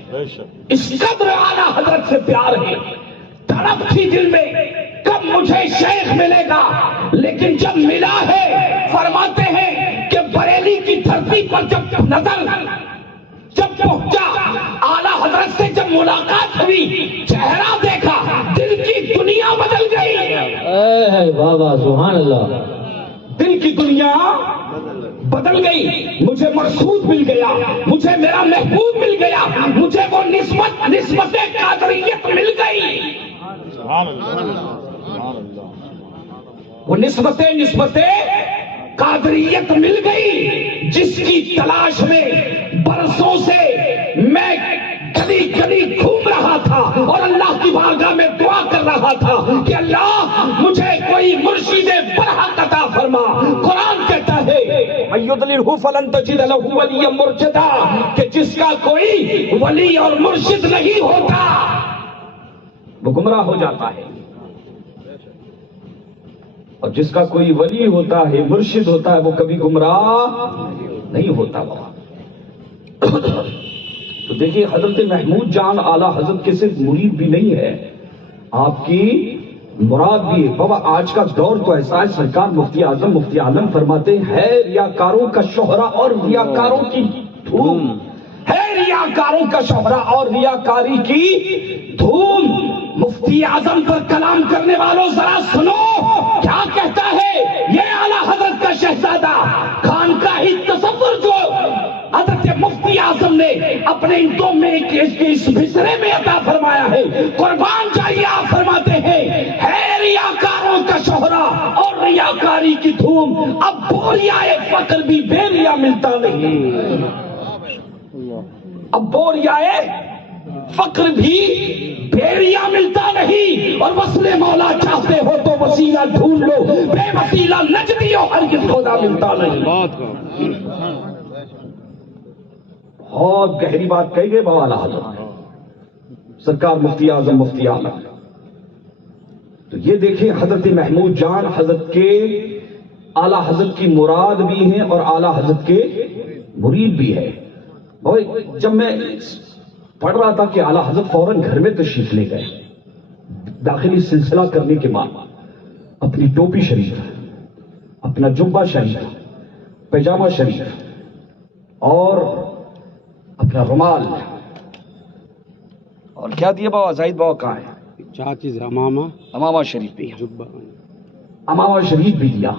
اس قدر اعلیٰ حضرت سے پیار ہے. تڑپ تھی دل میں کب مجھے شیخ ملے گا، لیکن جب ملا ہے فرماتے ہیں کہ بریلی کی دھرتی پر جب پہنچا اعلیٰ حضرت سے جب ملاقات ہوئی، چہرہ دیکھا، دل کی دنیا بدل گئی. بابا سبحان اللہ. دل کی دنیا بدل گئی. مجھے مقصود مل گیا، مجھے میرا محبوب مل گیا، مجھے وہ نسبت قادریت مل گئی. وہ نسبت قادریت مل گئی جس کی تلاش میں برسوں سے میں گلی گلی گھوم رہا تھا اور اللہ کی بارگاہ میں دعا کر رہا تھا کہ اللہ مجھے کوئی مرشد برحق عطا فرما. قرآن کہتا ہے اَيُضْلِلْهُ فَلَن تَجِدَ لَهُ وَلِيًّا مُرْشِدًا کہ جس کا کوئی ولی اور مرشد نہیں ہوتا وہ گمراہ ہو جاتا ہے، اور جس کا کوئی ولی ہوتا ہے، مرشد ہوتا ہے، وہ کبھی گمراہ نہیں ہوتا. تو دیکھیے حضرت محمود جان اعلیٰ حضرت کے صرف مرید بھی نہیں ہے، آپ کی مراد بھی ہے. بابا آج کا دور تو ایسا ہے، سرکار مفتی اعظم مفتی عالم فرماتے ہیں ریاکاروں کا شہرہ اور ریاکاروں کی دھوم ہے، ریاکاروں کا شہرہ اور ریاکاری کی دھوم. مفتی اعظم پر کلام کرنے والوں ذرا سنو کیا کہتا ہے یہ اعلیٰ حضرت کا شہزادہ. خانقاہی تصور جو حضرت مفتی اعظم نے اپنے ان دو میں اس بسرے میں عطا فرمایا ہے، قربان جائیے آپ فرماتے ہیں ہے ریاکاروں کا شہرہ اور ریاکاری کی دھوم. اب بوریائے فقر بھی بے ریا ملتا نہیں، اب بوریائے فقر بھی بے ریا ملتا نہیں. اور وصل مولا چاہتے ہو تو وسیلہ ڈھونڈ لو، بے وسیلہ نجدی ہو ہرگز خدا ملتا نہیں. بہت گہری بات کہی گئی بابا حضرت سرکار مفتی اعظم مفتی عالم. تو یہ دیکھیں حضرت محمود جان حضرت کے اعلیٰ حضرت کی مراد بھی ہیں اور اعلیٰ حضرت کے مرید بھی ہے. اور جب میں پڑھ رہا تھا کہ اعلیٰ حضرت فوراً گھر میں تشریف لے گئے، داخلی سلسلہ کرنے کے بعد اپنی ٹوپی شریف، اپنا جبہ شریف، پیجامہ شریف اور اپنا رومال، اور کیا دیا بابا زاہد بابا کہاں ہے؟ 4 چیز، امامہ شریف بھی، جبہ، امامہ شریف بھی دیا.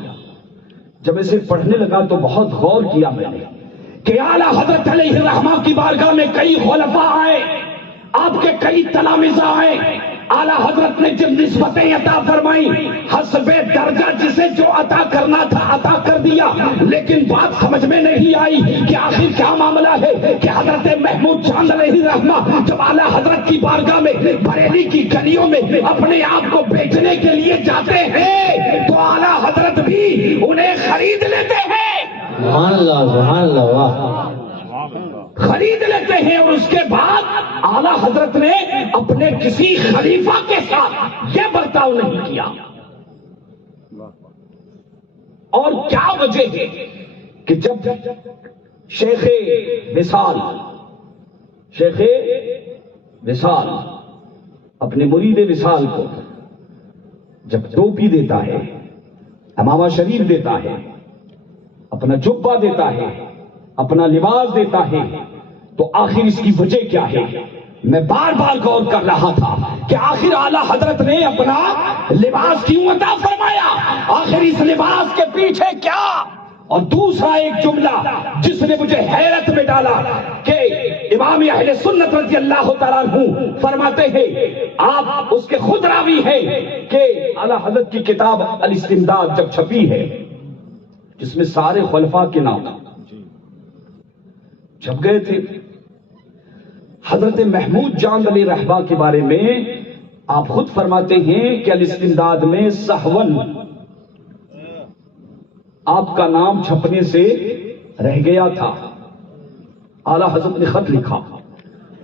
جب اسے پڑھنے لگا تو بہت غور کیا میں نے کہ اعلیٰ حضرت علیہ الرحمہ کی بارگاہ میں کئی خلفاء آئے، آپ کے کئی تلامذہ آئے. اعلیٰ حضرت نے جب نسبتیں عطا فرمائی حسب درجہ جسے جو عطا کرنا تھا عطا کر دیا، لیکن بات سمجھ میں نہیں آئی کہ آخر کیا معاملہ ہے کہ حضرت محمود جان علیہ الرحمہ جب اعلیٰ حضرت کی بارگاہ میں بریلی کی گلیوں میں اپنے آپ کو بیچنے کے لیے جاتے ہیں تو اعلیٰ حضرت بھی انہیں خرید لیتے ہیں. سبحان اللہ سبحان اللہ. واہ. خرید لیتے ہیں. اور اس کے بعد اعلیٰ حضرت نے اپنے کسی خلیفہ کے ساتھ یہ برتاؤ نہیں کیا. اور کیا وجہ ہے کہ جب شیخ وصال اپنے مرید وصال کو جب ٹوپی دیتا ہے، عمامہ شریف دیتا ہے، اپنا جبہ دیتا ہے، اپنا لباس دیتا ہے، تو آخر اس کی وجہ کیا ہے؟ میں بار بار غور کر رہا تھا کہ آخر اعلیٰ حضرت نے اپنا لباس کیوں عطا فرمایا؟ آخر اس لباس کے پیچھے کیا؟ اور دوسرا ایک جملہ جس نے مجھے حیرت میں ڈالا کہ امام اہل سنت رضی اللہ تعالیٰ عنہ فرماتے ہیں، آپ اس کے خود راوی ہیں کہ اعلیٰ حضرت کی کتاب الاستمداد جب چھپی ہے، جس میں سارے خلفاء کے نام چھپ گئے تھے، حضرت محمود جان علیہ رحمہ کے بارے میں آپ خود فرماتے ہیں کہ الاستمداد میں سہون آپ کا نام چھپنے سے رہ گیا تھا۔ اعلیٰ حضرت نے خط لکھا،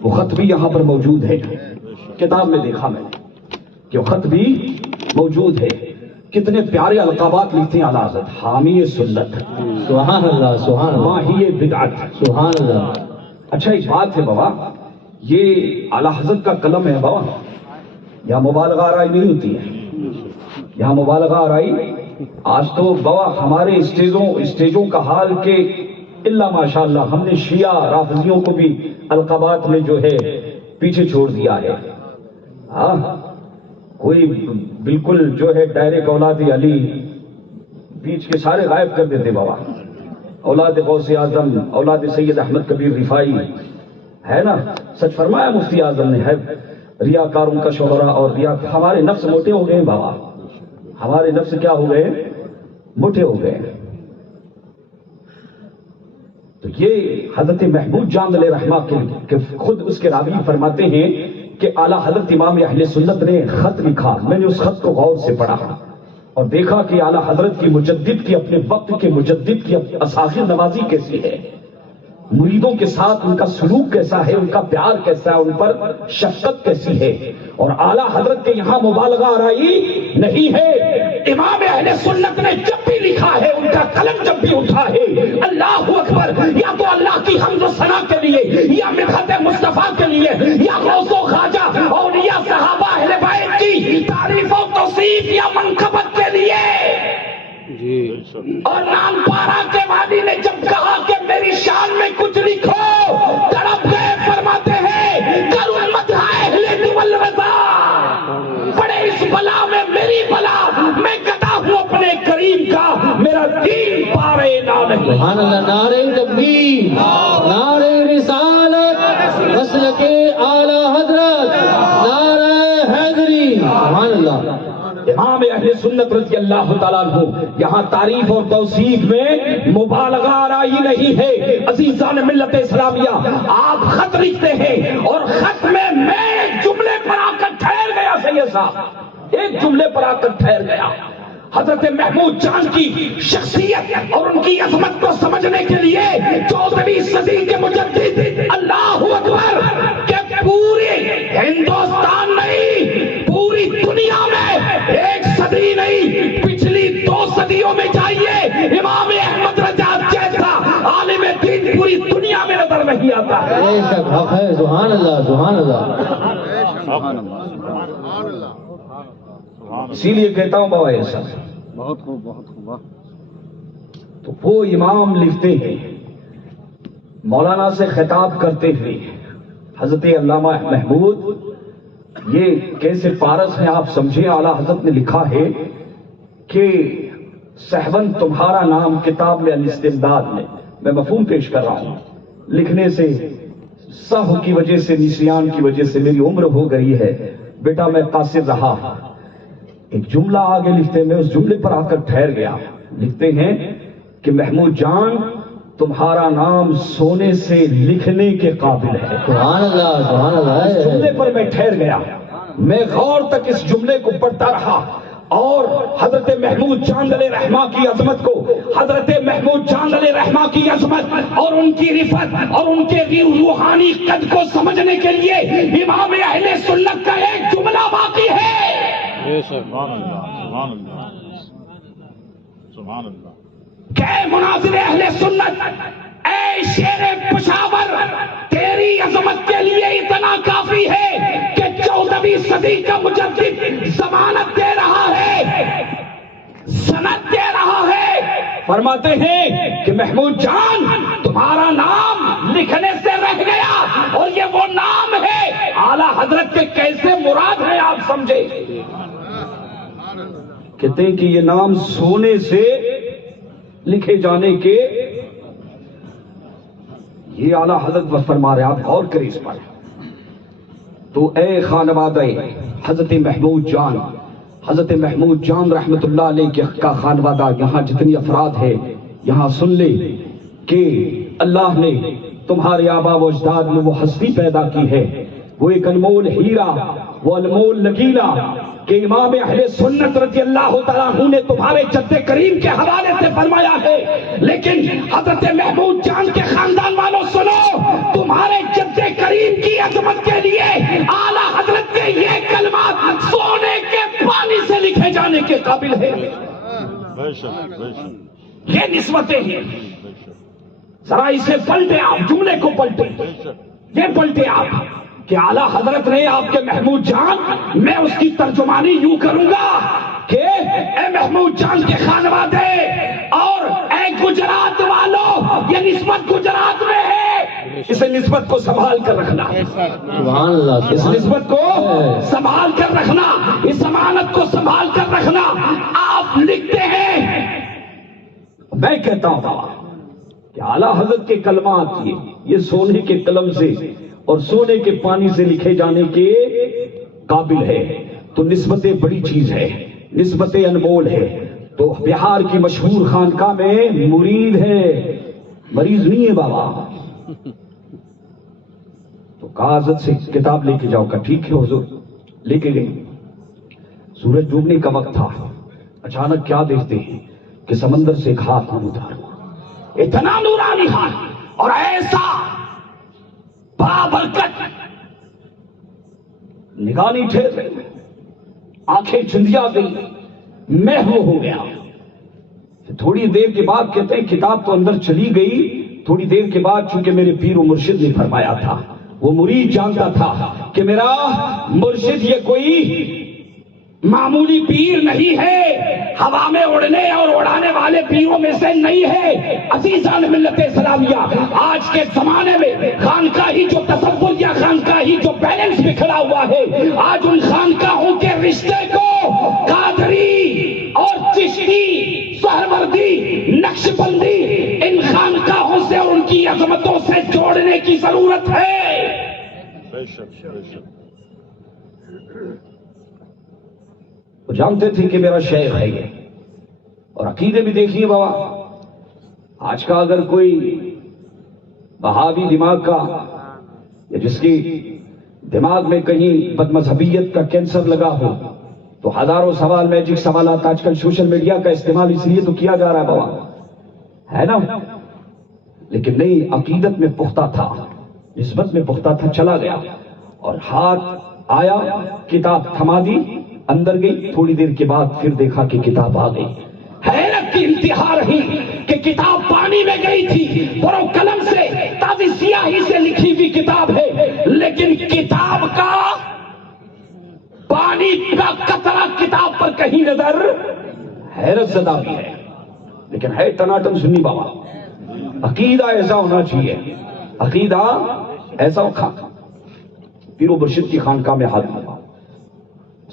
وہ خط بھی یہاں پر موجود ہے، کتاب میں دیکھا میں نے کہ وہ خط بھی موجود ہے۔ کتنے پیارے القابات لکھتے ہیں اعلیٰ حضرت، حامی سنت، سبحان اللہ، سبحان اللہ، ماہی بدعت، سبحان اللہ۔ اچھا ایک بات ہے بابا، یہ اعلیٰ حضرت کا قلم ہے بابا، یہاں مبالغہ آرائی نہیں ہوتی ہے، یہاں مبالغہ آرائی آج تو بابا ہمارے اسٹیجوں کا حال کہ اللہ ماشاءاللہ ہم نے شیعہ رافضیوں کو بھی القابات میں جو ہے پیچھے چھوڑ دیا ہے۔ کوئی بالکل جو ہے ڈائریکٹ اولاد علی بیچ کے سارے غائب کر دیتے بابا، اولاد غوث اعظم، اولاد سید احمد کبیر رفاعی، ہے نا؟ سچ فرمایا مفتی اعظم نے، ہے ریاکاروں کا شہرا اور ہمارے نفس موٹے ہو گئے بابا، ہمارے نفس کیا ہو گئے؟ موٹے ہو گئے۔ تو یہ حضرت محمود جان علیہ رحمہ کے خود اس کے راوی فرماتے ہیں کہ اعلیٰ حضرت امام اہل سنت نے خط لکھا، میں نے اس خط کو غور سے پڑھا اور دیکھا کہ اعلیٰ حضرت کی مجدد کی، اپنے وقت کے مجدد کی اساغر نوازی کیسی ہے، مریدوں کے ساتھ ان کا سلوک کیسا ہے، ان کا پیار کیسا ہے، ان پر شفقت کیسی ہے۔ اور اعلیٰ حضرت کے یہاں مبالغہ آرائی نہیں ہے، امام اہل سنت نے جب بھی لکھا ہے، ان کا قلم جب بھی اٹھا ہے، اللہ اکبر، یا تو اللہ کی حمد و ثنا کے لیے، یا مدحت مصطفیٰ کے لیے، یا غوث و خواجہ اور یا صحابہ اہل بیت کی تعریف و توصیف یا منقبت کے لیے۔ اور نام پارا کے والی نے جب کہا کہ میری شان میں کچھ لکھو، تڑپ گئے، فرماتے ہیں کر امت اہل دول رضا، پڑے اس بلا میں میری بلا، میں گدا ہوں اپنے کریم کا، میرا دین پارے نہ نہیں۔ سبحان اللہ، نعرہ تکبیر، نعرہ رسالت، مسلک اعلیٰ حضرت، نعرہ حیدری، سبحان اللہ۔ امام اہل سنت رضی اللہ تعالیٰ عنہ یہاں تعریف اور توصیف میں مبالغہ آرائی نہیں ہے۔ عزیزان ملت اسلامیہ، آپ خط لکھتے ہیں اور خط میں ایک جملے پر آ کر ٹھہر گیا، سید صاحب ایک جملے پر آ کر ٹھہر گیا۔ حضرت محمود جان کی شخصیت اور ان کی عظمت کو سمجھنے کے لیے 14ویں صدی کے مجدد، اللہ اکبر، کہ پورے ہندوستان نہیں، پوری دنیا میں ایک صدی نہیں، پچھلی 2 صدیوں میں جائیے، امام احمد رضا جیسا عالم دین پوری دنیا میں نظر نہیں آتا ہے۔ بے شک حق ہے، سبحان اللہ، سبحان اللہ۔ اسی لیے کہتا ہوں بابا ایسا بہت خوب، بہت خوب۔ تو وہ امام لکھتے ہیں، مولانا سے خطاب کرتے ہوئے، حضرت علامہ محمود، یہ کیسے پارس ہیں آپ سمجھے، اعلیٰ حضرت نے لکھا ہے کہ سہون تمہارا نام کتاب میں الاستمداد میں مفہوم پیش کر رہا ہوں، لکھنے سے سہو کی وجہ سے، نسیان کی وجہ سے میری عمر ہو گئی ہے بیٹا، میں قاصر رہا۔ ایک جملہ آگے لکھتے ہیں، میں اس جملے پر آ کر ٹھہر گیا، لکھتے ہیں کہ محمود جان تمہارا نام سونے سے لکھنے کے قابل ہے۔ سبحان اللہ، سبحان اللہ۔ اس جملے پر میں ٹھہر گیا، میں غور تک اس جملے کو پڑھتا رہا اور حضرت محمود جان علیہ رحمہ کی عظمت کو، حضرت محمود جان علیہ رحمہ کی عظمت اور ان کی رفعت اور ان کے روحانی قد کو سمجھنے کے لیے امام اہل سنت کا ایک جملہ باقی ہے۔ سبحان اللہ، سبحان اللہ، سبحان اللہ۔ کہ مناظر اہل سنت، اے شیر پشاور، تیری عظمت کے لیے اتنا کافی ہے کہ 14ویں صدی کا مجدد ضمانت دے رہا ہے فرماتے ہیں کہ محمود جان تمہارا نام لکھنے سے رہ گیا اور یہ وہ نام ہے اعلیٰ حضرت کے کیسے مراد ہے آپ سمجھے. کہتے ہیں کہ یہ نام سونے سے لکھے جانے کے یہ اعلیٰ حضرت فرما رہے. آپ غور کریں اس پر. تو اے خانوادہ حضرت محمود جان، حضرت محمود جان رحمت اللہ علیہ کا خانوادہ یہاں جتنی افراد ہے یہاں سن لے کہ اللہ نے تمہارے آبا و اجداد میں وہ ہستی پیدا کی ہے، وہ ایک انمول ہیرا، وہ انمول نگیلا کہ امام اہل سنت رضی اللہ تعالیٰ عنہ نے تمہارے جد کریم کے حوالے سے فرمایا ہے. لیکن حضرت محمود جان کے خاندان والوں سنو، تمہارے جد کریم کی عظمت کے لیے اعلیٰ حضرت کے یہ کلمات سونے کے پانی سے لکھے جانے کے قابل ہے. یہ نسبتیں ہیں. ذرا اسے پلٹے آپ، جملے کو پلٹے، یہ پلٹے آپ کہ اعلیٰ حضرت نے آپ کے محمود جان، میں اس کی ترجمانی یوں کروں گا کہ اے محمود جان کے خانوادے اور اے گجرات والوں، یہ نسبت گجرات میں ہے، اسے نسبت کو سنبھال کر رکھنا، سبحان اللہ، اس نسبت کو سنبھال کر رکھنا، اس امانت کو سنبھال کر رکھنا. آپ لکھتے ہیں، میں کہتا ہوں کہ اعلیٰ حضرت کے کلمات یہ سونے کے قلم سے اور سونے کے پانی سے لکھے جانے کے قابل ہے. تو نسبت بڑی چیز ہے، نسبت انمول ہے. تو بہار کی مشہور خانقاہ میں مرید ہے، مریض نہیں ہے بابا. تو کاغذ سے کتاب لے کے جاؤ کا ٹھیک ہے حضور. لے کے گئی. سورج ڈوبنے کا وقت تھا. اچانک کیا دیکھتے ہیں کہ سمندر سے ایک ہاتھ اتار ہوا، اتنا نورانی ہاتھ اور ایسا برکت، نگاہ نہیں ٹھہر رہی، آنکھیں چندیا گئی، محو ہو گیا. تھوڑی دیر کے بعد کہتے ہیں کتاب تو اندر چلی گئی. تھوڑی دیر کے بعد چونکہ میرے پیر و مرشد نے فرمایا تھا، وہ مرید جانتا تھا کہ میرا مرشد یہ کوئی معمولی پیر نہیں ہے، ہوا میں اڑنے اور اڑانے والے پیروں میں سے نہیں ہے. عزیزان ملت اسلامیہ، آج کے زمانے میں خانقاہی جو تصور یا خانقاہی جو بیلنس بکھرا ہوا ہے، آج ان خانقاہوں کے رشتے کو قادری اور چشتی، سہروردی، نقش بندی، ان خانقاہوں سے اور ان کی عظمتوں سے جوڑنے کی ضرورت ہے. وہ جانتے تھے کہ میرا شیخ ہے یہ. اور عقیدے بھی دیکھیے بابا، آج کا اگر کوئی بہاوی دماغ کا یا جس کی دماغ میں کہیں بد مذہبیت کا کینسر لگا ہو تو ہزاروں سوال، میجک سوالات آج کل سوشل میڈیا کا استعمال اس لیے تو کیا جا رہا ہے بابا، ہے نا. لیکن نہیں، عقیدت میں پختہ تھا، نسبت میں پختہ تھا. چلا گیا اور ہاتھ آیا، کتاب تھما دی، اندر گئی. تھوڑی دیر کے بعد پھر دیکھا کہ کتاب آ گئی. حیرت کی انتہا رہی کہ کتاب پانی میں گئی تھی، اور قلم سے تازی سیاہی سے لکھی ہوئی کتاب ہے، لیکن کتاب کا پانی کا قطرہ کتاب پر کہیں نظر. حیرت زدہ بھی ہے، لیکن ہے ٹناٹن سنی بابا. عقیدہ ایسا ہونا چاہیے، عقیدہ ایسا ہو. پیر و مرشد کی خانقاہ میں ہاتھ لگا،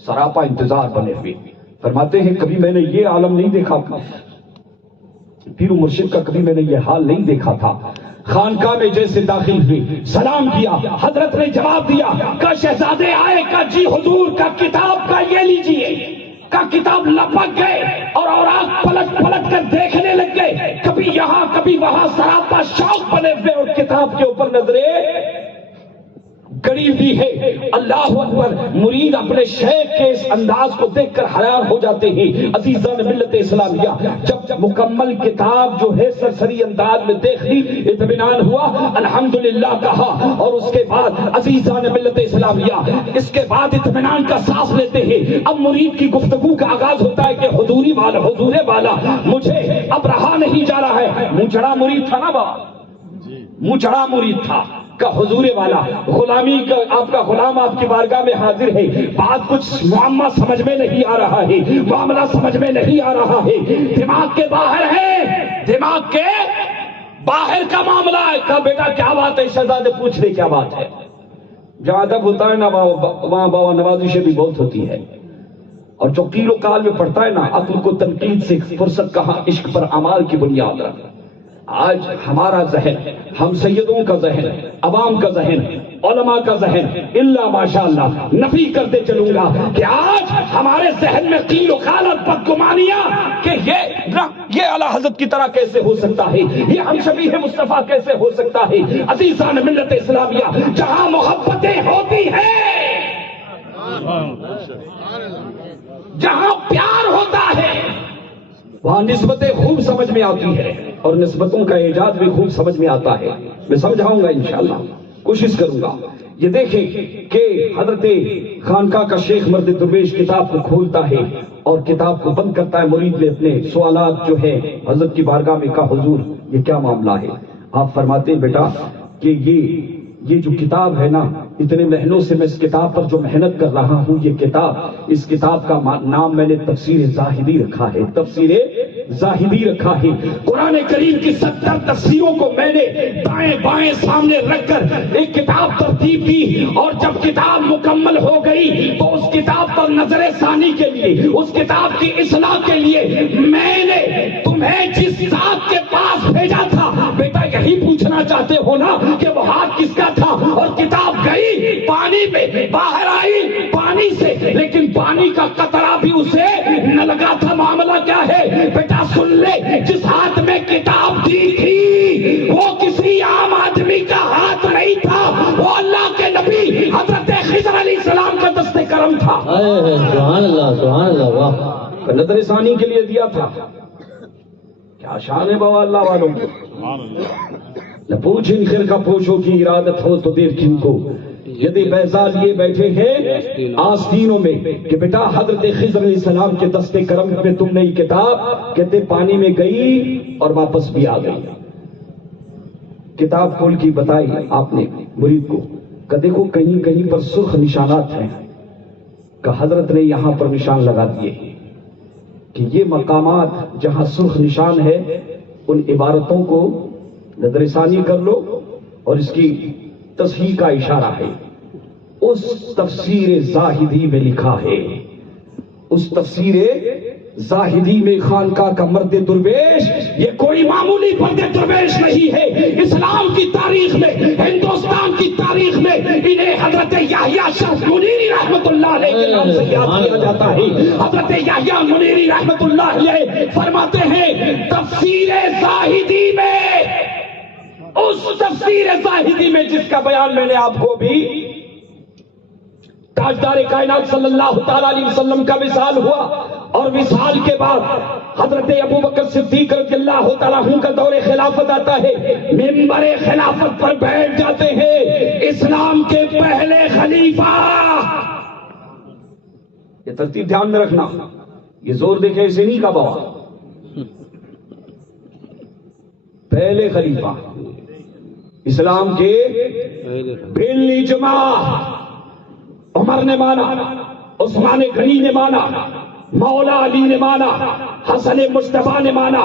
سراپا انتظار بنے ہوئے. فرماتے ہیں کبھی میں نے یہ عالم نہیں دیکھا تھا، پیر و مرشد کا کبھی میں نے یہ حال نہیں دیکھا تھا. خانقاہ میں جیسے داخل ہوئی، سلام کیا، حضرت نے جواب دیا، کہا شہزادے آئے، کہا جی حضور، کا کتاب کا یہ لیجئے. کا کتاب لپک گئے اور اوراق پلٹ پلٹ کر دیکھنے لگ گئے، کبھی یہاں کبھی وہاں، سراپا شوق بنے ہوئے اور کتاب کے اوپر نظریں گڑی ہوئی ہے. اللہ اکبر. مرید اپنے شیخ کے اس انداز کو دیکھ کر حیران ہو جاتے ہیں. عزیزان ملت اسلامیہ، جب مکمل کتاب جو ہے سرسری انداز میں دیکھ لی، اطمینان ہوا، الحمدللہ کہا، اور اس کے بعد عزیزان ملت اسلامیہ اس کے بعد اطمینان کا سانس لیتے ہیں. اب مرید کی گفتگو کا آغاز ہوتا ہے کہ حضوری والا، حضورے والا، مجھے اب رہا نہیں جا رہا ہے. منہ چڑھا مرید تھا نا بابا، منہ چڑھا مرید تھا کا حضور والا، غلامی کا آپ کا غلام آپ کی بارگاہ میں حاضر ہے. بات کچھ معاملہ سمجھ میں نہیں آ رہا ہے، معاملہ سمجھ میں نہیں آ رہا ہے، دماغ کے باہر ہے. دماغ کے باہر کا معاملہ ہے. کہا بیٹا کیا بات ہے شہزادے؟ پوچھ لے کیا بات ہے. جہاں ادب ہوتا ہے نا وہاں بابا نوازشیں بھی بہت ہوتی ہے. اور جو قیل و قال میں پڑھتا ہے نا عقل کو تنقید سے فرصت کہاں، عشق پر اعمال کی بنیاد رکھ. آج ہمارا ذہن، ہم سیدوں کا ذہن، عوام کا ذہن، علماء کا ذہن، اللہ ماشاءاللہ نفی کرتے چلوں گا کہ آج ہمارے ذہن میں قیل و قال اور بدگمانیاں کہ یہ اعلیٰ حضرت کی طرح کیسے ہو سکتا ہے، یہ ہم شبیہ مصطفیٰ کیسے ہو سکتا ہے. عزیزان ملت اسلامیہ، جہاں محبتیں ہوتی ہیں، جہاں پیار ہوتا ہے، وہاں نسبتیں خوب سمجھ میں آتی ہے اور نسبتوں کا ایجاد بھی خوب سمجھ میں آتا ہے. میں سمجھاؤں گا انشاءاللہ، کوشش کروں گا. یہ دیکھیں کہ حضرت خانقاہ کا شیخ مرد درویش کتاب کو کھولتا ہے اور کتاب کو بند کرتا ہے. مرید نے اپنے سوالات جو ہے حضرت کی بارگاہ میں کہا حضور یہ کیا معاملہ ہے؟ آپ فرماتے ہیں بیٹا کہ یہ جو کتاب ہے نا، اتنے مہینوں سے میں اس کتاب پر جو محنت کر رہا ہوں، یہ کتاب، اس کتاب کا نام میں نے تفسیر زاہدی رکھا ہے. تفسیر زاہدی رکھا ہے. قرآن کریم کی 70 تفسیروں کو میں نے دائیں بائیں سامنے رکھ کر ایک کتاب ترتیب دی، اور جب کتاب مکمل ہو گئی تو اس کتاب پر نظر ثانی کے لیے، اس کتاب کی اصلاح کے لیے میں نے تمہیں جس ذات کے پاس بھیجا تھا، بیٹا یہی پوچھنا چاہتے ہو نا کہ وہ ہاتھ کس کا تھا؟ اور کتاب گئی پانی میں، باہر آئی پانی سے، لیکن پانی کا قطرہ بھی اسے نہ لگا تھا. معاملہ کیا ہے بیٹا سن لے، جس ہاتھ میں کتاب دی تھی وہ کسی عام آدمی کا ہاتھ نہیں تھا، وہ اللہ کے نبی حضرت خضر علیہ السلام کا دست کرم تھا. سبحان اللہ سبحان اللہ. واہ، نظر ثانی کے لیے دیا تھا. کیا شان ہے بابا اللہ والوں کو. نہ پوچھیں خرقہ پوشوں کی ارادت ہو تو دیر کن کو، یدی بیضا لیے بیٹھے ہیں آستینوں میں کہ بیٹا حضرت خضر علیہ السلام کے دست کرم پہ تم نے یہ کتاب کہتے پانی میں گئی اور واپس بھی آ گئی. کتاب کھول کی بتائی آپ نے مرید کو کہ دیکھو کہیں کہیں پر سرخ نشانات ہیں، کہ حضرت نے یہاں پر نشان لگا دیے کہ یہ مقامات جہاں سرخ نشان ہے ان عبارتوں کو نظر ثانی کر لو، اور اس کی تصحیح کا اشارہ ہے. اس تفسیر زاہدی میں لکھا ہے، اس تفسیر زاہدی میں خانقاہ کا مرد درویش یہ کوئی معمولی مرد درویش نہیں ہے. اسلام کی تاریخ میں، ہندوستان کی تاریخ میں انہیں حضرت یحییٰ شرف منیری رحمت اللہ علیہ کے نام سے یاد کیا جاتا ہے. حضرت یحییٰ منیری رحمت اللہ علیہ فرماتے ہیں تفسیر زاہدی میں، اس تفسیر زاہدی میں جس کا بیان میں نے آپ کو بھی تاجدار کائنات صلی اللہ تعالی علیہ وسلم کا وصال ہوا، اور وصال کے بعد حضرت ابو بکر صدیق رضی اللہ تعالیٰ عنہ کا دور خلافت آتا ہے. منبر خلافت پر بیٹھ جاتے ہیں اسلام کے پہلے خلیفہ. یہ ترتیب دھیان میں رکھنا، یہ زور دیکھے اسے نہیں کا بابا. پہلے خلیفہ اسلام کے بالاجماع عمر نے مانا، عثمان غنی نے مانا، مولا علی نے مانا، حسن مصطفیٰ نے مانا،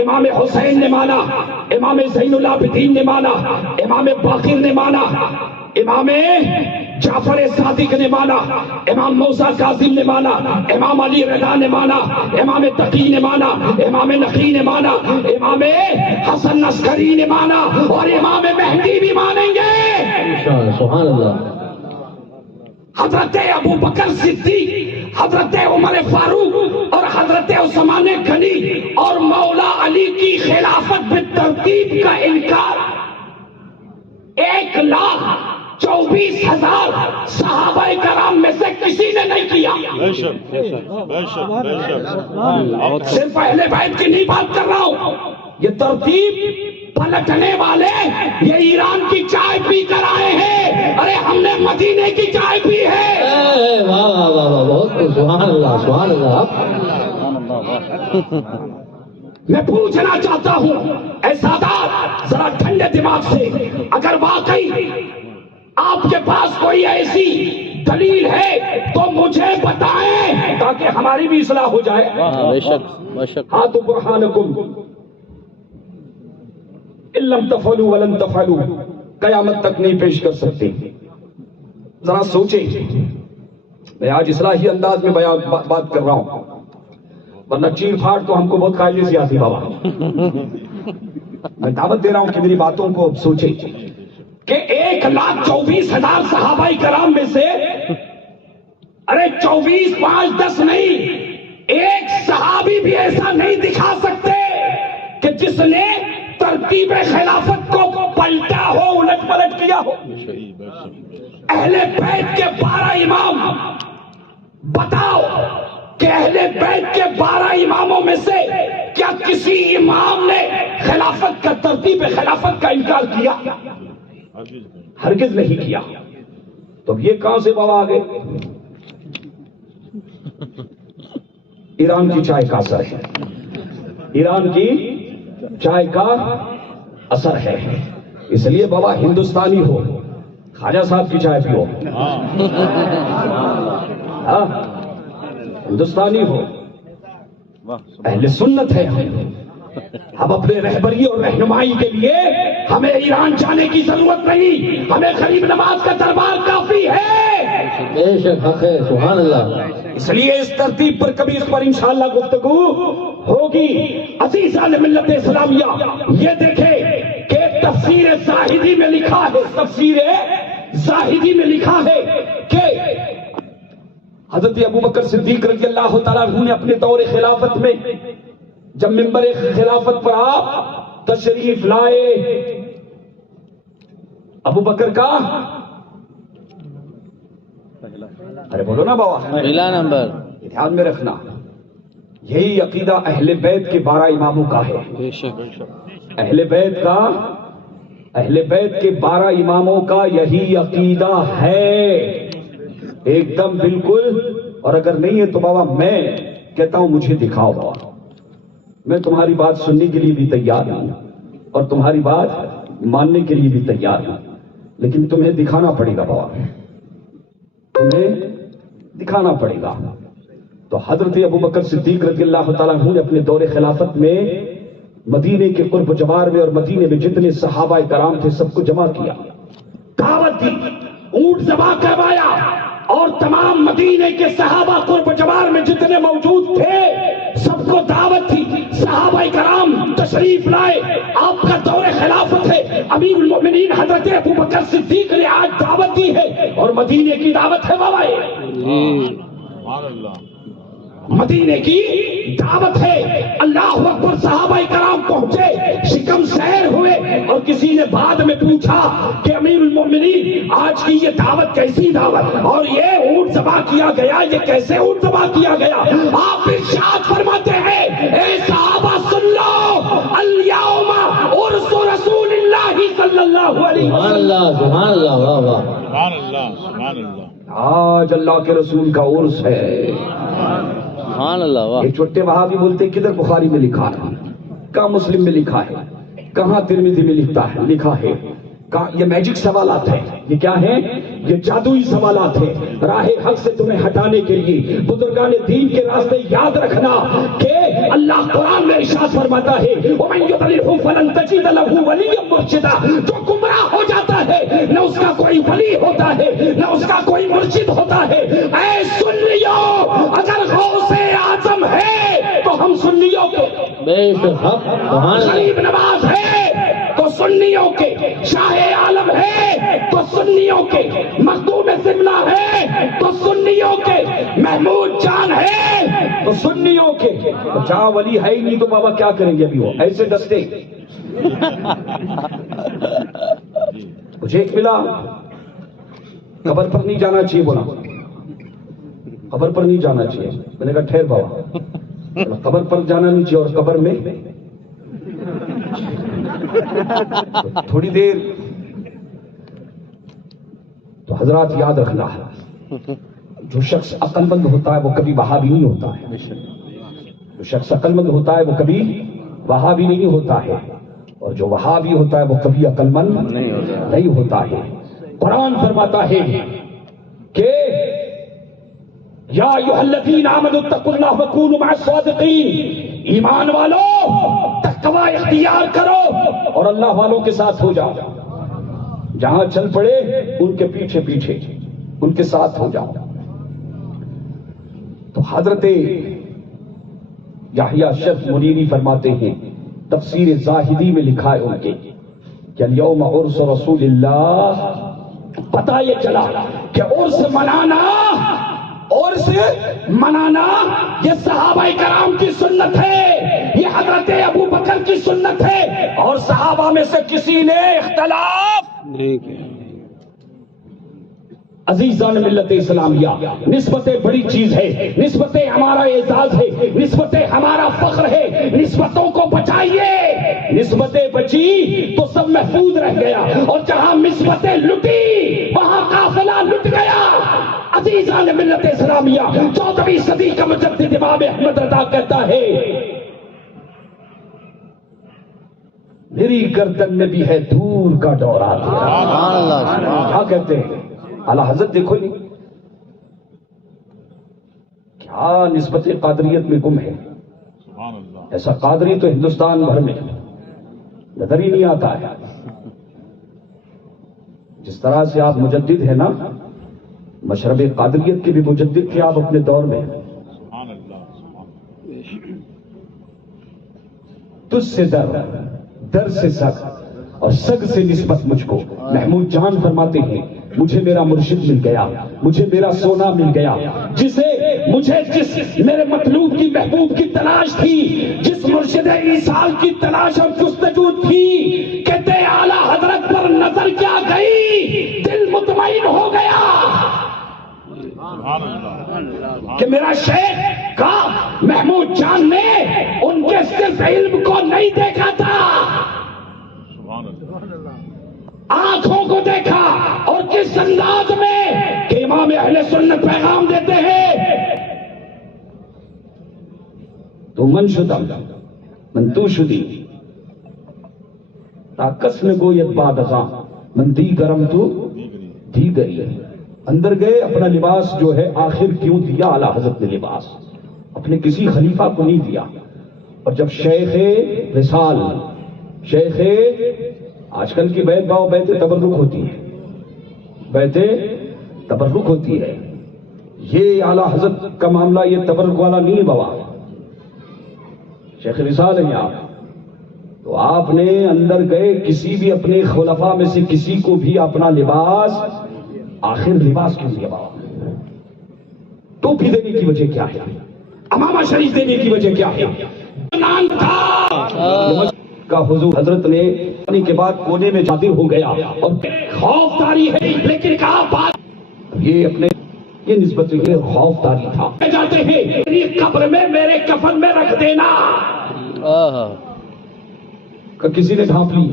امام حسین نے مانا، امام زین العابدین نے مانا، امام باقر نے مانا، امام جعفر صادق نے مانا، امام موسیٰ کاظم نے مانا، امام علی رضا نے مانا، امام تقی نے مانا، امام نقی نے مانا، امام حسن عسکری نے مانا، اور امام مہدی بھی مانیں گے. سبحان اللہ. حضرت ابو بکر صدیق، حضرت عمر فاروق اور حضرت عثمان غنی اور مولا علی کی خلافت بالترتیب کا انکار 1,24,000 صحابہ کرام میں سے کسی نے نہیں کیا. صرف اہل بیت کی نہیں بات کر رہا ہوں، یہ ترتیب پلٹنے والے یہ ایران کی چائے پی کر آئے ہیں. ارے ہم نے مدینے کی چائے پی ہے. واہ واہ واہ واہ، بہت سبحان اللہ سبحان اللہ. میں پوچھنا چاہتا ہوں اے سادات ذرا ٹھنڈے دماغ سے، اگر واقعی آپ کے پاس کوئی ایسی دلیل ہے تو مجھے بتائیں تاکہ ہماری بھی اصلاح ہو جائے. بے شک بے شک. ہاتھ برہانکم، ان لم تفعلوا ولن تفعلوا، قیامت تک نہیں پیش کر سکتے. ذرا سوچیں، میں آج اصلاحی انداز میں بات کر رہا ہوں، ورنہ چیر پھاڑ تو ہم کو بہت قاعدے سے آتی بابا. میں دعوت دے رہا ہوں کہ میری باتوں کو سوچیں کہ 1,24,000 صحابہ کرام میں سے، ارے 24 5 10 نہیں، ایک صحابی بھی ایسا نہیں دکھا سکتے کہ جس نے ترتیب خلافت کو پلٹا ہو، الٹ پلٹ کیا ہو. اہل بیت کے 12 امام، بتاؤ کہ اہل بیت کے 12 اماموں میں سے کیا کسی امام نے خلافت کا، ترتیب خلافت کا انکار کیا؟ ہرگز نہیں کیا. تو اب یہ کہاں سے بابا آ گئے؟ ایران کی چائے کا اثر ہے، ایران کی چائے کا اثر ہے. اس لیے بابا ہندوستانی ہو، خواجہ صاحب کی چائے پیو. ہاں، ہندوستانی ہو، اہل سنت ہے. اب اپنے رہبری اور رہنمائی کے لیے ہمیں ایران جانے کی ضرورت نہیں، ہمیں غریب نواز کا دربار کافی ہے. بے شک حق ہے، سبحان اللہ. اس لیے اس ترتیب پر کبھی اس پر انشاءاللہ گفتگو ہوگی. عزیزان ملت اسلامیہ، یہ دیکھیں کہ تفسیر زاہدی میں لکھا ہے، تفسیر زاہدی میں لکھا ہے کہ حضرت ابوبکر صدیق رضی اللہ تعالیٰ عنہ نے اپنے دور خلافت میں جب ممبر خلافت پر آپ تشریف لائے، ابوبکر کا، ارے بولو نا بابا، پہلا نمبر دھیان میں رکھنا، یہی عقیدہ اہل بیت کے 12 اماموں کا ہے. بے شک اہل بیت کا، اہل بیت کے 12 اماموں کا یہی عقیدہ ہے، ایک دم بالکل. اور اگر نہیں ہے تو بابا میں کہتا ہوں مجھے دکھاؤ بابا، میں تمہاری بات سننے کے لیے بھی تیار ہوں اور تمہاری بات ماننے کے لیے بھی تیار ہوں، لیکن تمہیں دکھانا پڑے گا بابا، تمہیں دکھانا پڑے گا. تو حضرت ابوبکر صدیق رضی اللہ تعالیٰ عنہ نے اپنے دور خلافت میں مدینے کے قرب جوار میں اور مدینے میں جتنے صحابہ کرام تھے سب کو جمع کیا، دعوت دی، اونٹ ذبح کروایا، اور تمام مدینے کے صحابہ قرب جوار میں جتنے موجود تھے سب کو دعوت تھی. صحابہ کرام تشریف لائے، آپ کا دور خلافت ہے، امیر المؤمنین حضرت ابوبکر صدیق نے آج دعوت دی ہے، اور مدینے کی دعوت ہے بابا، مدینے کی دعوت ہے. اللہ اکبر. صحابہ کرام پہنچے، شکم سیر ہوئے، اور کسی نے بعد میں پوچھا کہ امیر المؤمنین آج کی یہ دعوت کیسی دعوت، اور یہ اونٹ ذبح کیا گیا، یہ کیسے اونٹ ذبح کیا گیا؟ آپ ارشاد فرماتے ہیں، اے صحابہ سن لو، الیوم عرس رسول اللہ صلی اللہ علیہ سبحان وسلم. اللہ، سبحان اللہ، واہ واہ. سبحان اللہ، سبحان اللہ. آج اللہ کے رسول کا عرس ہے. سبحان اللہ، واہ. ایک چھوٹے وہابی بولتے ہیں کدھر بخاری میں لکھا ہے، کہاں مسلم میں لکھا ہے، کہاں ترمذی میں لکھا ہے. یہ میجک سوالات ہیں، یہ کیا ہے؟ یہ جادوئی سوالات ہیں. راہ حق سے تمہیں ہٹانے کے لیے بزرگان دین کے راستے یاد رکھنا کہ اللہ قرآن میں ارشاد فرماتا ہے، وَمَن يُضْلِلْهُ فَلَن تَجِدَ لَهُ وَلِيًّا مُرْشِدًا. جو گمراہ ہو جاتا ہے نہ اس کا کوئی ولی ہوتا ہے نہ اس کا کوئی مرشد ہوتا ہے. اے سنیو، اگر غوث اعظم ہے تو ہم سنیوں کے، بے شک حق، سبحان اللہ. غریب نواز ہے تو سنیوں کے، شاہ عالم ہے تو سنیوں کے، مخدوم سملہ ہے تو سنیوں کے، محمود جان ہے تو سنیوں کے. تو جہاں ولی ہے ہی نہیں تو بابا کیا کریں گے ابھی وہ ایسے دستے. مجھے ایک ملا، قبر پر نہیں جانا چاہیے، بولا قبر پر نہیں جانا چاہیے. میں نے کہا ٹھہر بابا، قبر پر جانا نہیں چاہیے، اور قبر میں تھوڑی دیر. تو حضرات یاد رکھنا ہے، جو شخص عقل مند ہوتا ہے وہ کبھی وہابی نہیں ہوتا ہے. جو شخص عقل مند ہوتا ہے وہ کبھی وہابی نہیں ہوتا ہے، اور جو وہابی ہوتا ہے وہ کبھی عقل مند نہیں ہوتا ہے. قرآن فرماتا ہے کہ یا ایھا الذین آمنوا اتقوا اللہ وکونوا مع الصادقین. ایمان والو، تقوی اختیار کرو اور اللہ والوں کے ساتھ ہو جاؤ. جہاں چل پڑے ان کے پیچھے پیچھے ان کے ساتھ ہو جاؤ. تو حضرت یحییٰ شرف منیری فرماتے ہیں، تفسیر زاہدی میں لکھا ہے ان کے کہ الیوم عرس رسول اللہ. پتہ یہ چلا کہ عرس منانا یہ صحابہ کرام کی سنت ہے، یہ حضرت ابو بکر کی سنت ہے، اور صحابہ میں سے کسی نے اختلاف نہیں کیا. عزیزان ملت اسلامیہ، نسبتیں بڑی چیز ہے، نسبتیں ہمارا اعزاز ہے، نسبتیں ہمارا فخر ہے. نسبتوں کو بچائیے. نسبتیں بچی تو سب محفوظ رہ گیا، اور جہاں نسبتیں لٹی وہاں قافلہ لٹ گیا. عزیزان ملت اسلامیہ، 14ویں صدی کا مجدد امام احمد رضا کہتا ہے میری گردن میں بھی ہے دور کا دورہ. کیا کہتے ہیں اعلیٰ حضرت؟ دیکھو نہیں کیا نسبت قادریت میں گم ہے. ایسا قادری تو ہندوستان بھر میں نظر ہی نہیں آتا ہے. جس طرح سے آپ مجدد ہیں نا، مشرب قادریت کے بھی مجدد تھے آپ اپنے دور میں. تجھ سے در سے سگ اور سگ سے نسبت مجھ کو. محمود جان فرماتے ہیں مجھے میرا مرشد مل گیا، مجھے میرا سونا مل گیا، جس میرے مطلوب کی محبوب کی تلاش تھی، جس مرشد ایصال کی تلاش اور جستجو تھی. کہتے اعلیٰ حضرت پر نظر کیا گئی، دل مطمئن ہو گیا کہ میرا شیخ کا محمود جان نے ان کے صرف علم کو نہیں دیکھا تھا، آنکھوں کو دیکھا. اور کس انداز میں کہ امام اہل سنت پیغام دیتے ہیں تو من شدہ من تو شدی تاکس میں گویت باد ازاں من دی گرم تو دی گئی. اندر گئے، اپنا لباس جو ہے آخر کیوں دیا اعلیٰ حضرت نے؟ لباس اپنے کسی خلیفہ کو نہیں دیا. اور جب شیخ رسال، شیخ آج کل کی بیعت باؤ بیعت تبرک ہوتی ہے، بیعت تبرک ہوتی ہے. یہ اعلیٰ حضرت کا معاملہ یہ تبرک والا نہیں ہے بابا. شیخ رسال ہیں آپ، تو آپ نے اندر گئے، کسی بھی اپنے خلفاء میں سے کسی کو بھی اپنا لباس، آخر لباس کیوں دیا بابا؟ ٹوپی دینے کی وجہ کیا ہے؟ امامہ شریف دینے کی وجہ کیا ہے؟ نام تھا کا حضور حضرت نے کے بعد کونے میں جادر ہو گیا اور خوف داری ہے، لیکن کہا بات یہ اپنے یہ نسبت یہ خوف داری تھا. جاتے ہیں میری قبر میں میرے کفن میں رکھ دینا. کسی نے ڈھانپ لی.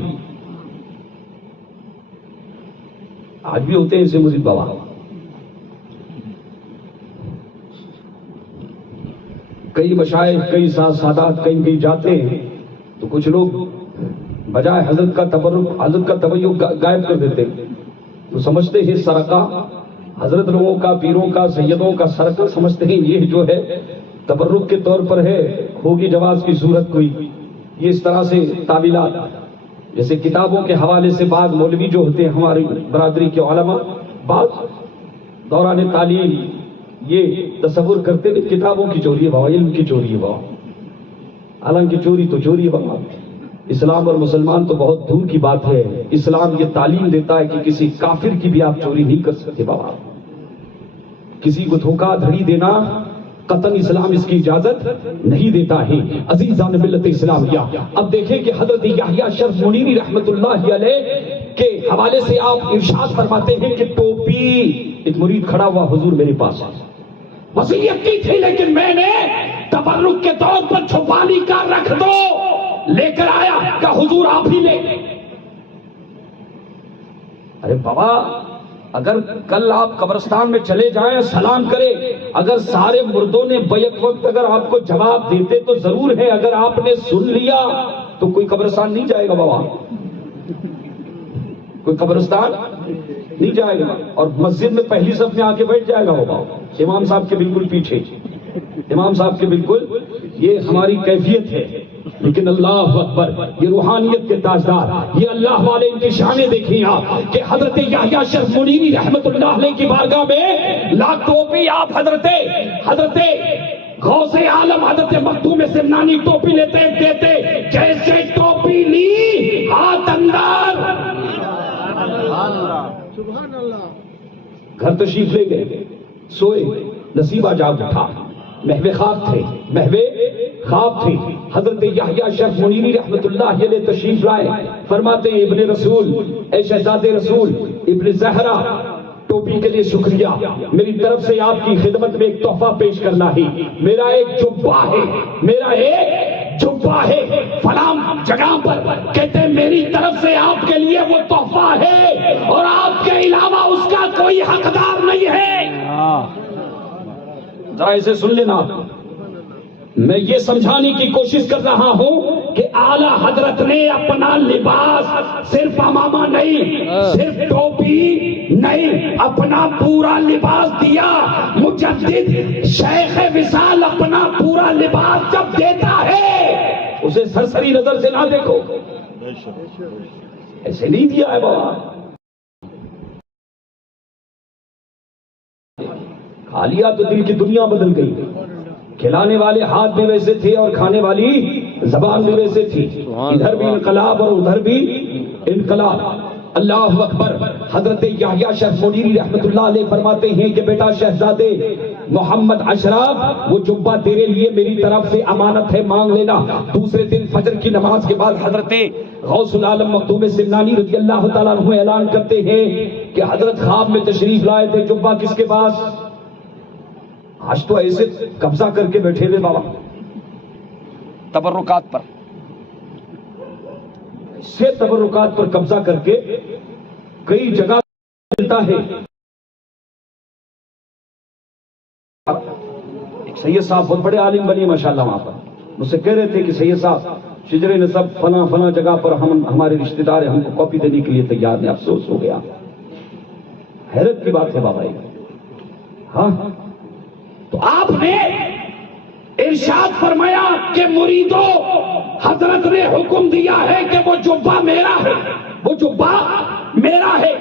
آج بھی ہوتے ہیں ایسے مزید بابا. کئی مشائخ، کئی سادات کہیں جاتے ہیں تو کچھ لوگ بجائے حضرت کا تبرک، حضرت کا توجہ غائب کر دیتے، تو سمجھتے ہیں سرقہ، حضرت لوگوں کا، پیروں کا، سیدوں کا سرقہ سمجھتے ہیں یہ جو ہے تبرک کے طور پر ہے، ہوگی جواز کی صورت کوئی. یہ اس طرح سے تعویلات، جیسے کتابوں کے حوالے سے بعض مولوی جو ہوتے ہیں ہماری برادری کے علماء، بعض دوران تعلیم یہ تصور کرتے ہیں کتابوں کی چوری ہے بابا، علم کی چوری ہے بابا. حالانکہ چوری تو چوری ہے بابا. اسلام اور مسلمان تو بہت دور کی بات ہے. اسلام یہ تعلیم دیتا ہے کہ کسی کافر کی بھی آپ چوری نہیں کر سکتے بابا. کسی کو دھوکہ دھڑی دینا قطعاً اسلام اس کی اجازت نہیں دیتا ہے. عزیزان ملت اسلامیہ، اب دیکھیں کہ حضرت یحییٰ شرف منیری رحمت اللہ علیہ کے حوالے سے آپ ارشاد فرماتے ہیں کہ ٹوپی، ایک مرید کھڑا ہوا حضور میرے پاس، وصیت کی تھی لیکن میں نے تبرک کے طور پر چھپانی کا رکھ دو، لے کر آیا کہ حضور آپ ہی لے. ارے بابا، اگر کل آپ قبرستان میں چلے جائیں، سلام کرے، اگر سارے مردوں نے بیک وقت اگر آپ کو جواب دیتے تو ضرور ہے، اگر آپ نے سن لیا تو کوئی قبرستان نہیں جائے گا بابا، کوئی قبرستان نہیں جائے گا، اور مسجد میں پہلی صف میں آ کے بیٹھ جائے گا بابا، امام صاحب کے بالکل پیچھے، امام صاحب کے بالکل. یہ ہماری کیفیت ہے. لیکن اللہ اکبر، یہ روحانیت کے تاجدار، یہ اللہ والے، ان کی شانیں دیکھیں آپ کہ حضرت یحییٰ شرف منیری رحمت اللہ علیہ کی بارگاہ میں لاکھ ٹوپی آپ حضرت غوث عالم حضرت مخدوم سمنانی ٹوپی لیتے دیتے، جیسے ٹوپی لی ہاتھ اندر، گھر تشریف لے گئے، سوئے، نصیبہ جاگ اٹھا، محو خواب تھے، حضرت یحییٰ شرف منیری رحمت اللہ علیہ تشریف لائے، فرماتے ہیں ابن رسول، اے شہزاد رسول ابن زہرا، ٹوپی کے لیے شکریہ، میری طرف سے آپ کی خدمت میں ایک تحفہ پیش کرنا ہے، میرا ایک جبہ ہے فلاں جگہ پر، کہتے ہیں میری طرف سے آپ کے لیے وہ تحفہ ہے اور آپ کے علاوہ اس کا کوئی حقدار نہیں ہے۔ ذرا اسے سن لینا، میں یہ سمجھانے کی کوشش کر رہا ہوں کہ اعلی حضرت نے اپنا لباس صرف امامہ نہیں، صرف ٹوپی نہیں، اپنا پورا لباس دیا۔ مجدد شیخ وصال اپنا پورا لباس جب دیتا ہے اسے سرسری نظر سے نہ دیکھو، ایسے نہیں دیا ہے بابا، کھا لیا تو دل کی دنیا بدل گئی، کھلانے والے ہاتھ بھی ویسے تھے اور کھانے والی زبان بھی ویسے تھی، ادھر بھی انقلاب اور ادھر بھی انقلاب۔ اللہ اکبر۔ حضرت یحییٰ شرف منیری رحمت اللہ علیہ فرماتے ہیں کہ بیٹا شہزادے محمد اشرف، وہ جبہ تیرے لیے میری طرف سے امانت ہے، مانگ لینا۔ دوسرے دن فجر کی نماز کے بعد حضرت غوث العالم مخدوم سمنانی رضی اللہ تعالیٰ عنہ اعلان کرتے ہیں کہ حضرت خواب میں تشریف لائے تھے، جبہ کس کے پاس؟ آج تو ایسے قبضہ کر کے بیٹھے ہوئے بابا تبرکات پر، سے تبرکات پر قبضہ کر کے کئی جگہ ملتا ہے۔ ایک سید صاحب بہت بڑے عالم بنے ماشاءاللہ، وہاں پر مجھ سے کہہ رہے تھے کہ سید صاحب شجر نسب فلاں جگہ پر ہمارے رشتہ دار ہیں، ہم کو کاپی دینے کے لیے تیار ہیں، افسوس ہو گیا۔ حیرت کی بات ہے بابا یہ۔ ہاں تو آپ نے ارشاد فرمایا کہ مریدوں، حضرت نے حکم دیا ہے کہ وہ جبہ میرا ہے، وہ جبہ میرا ہے۔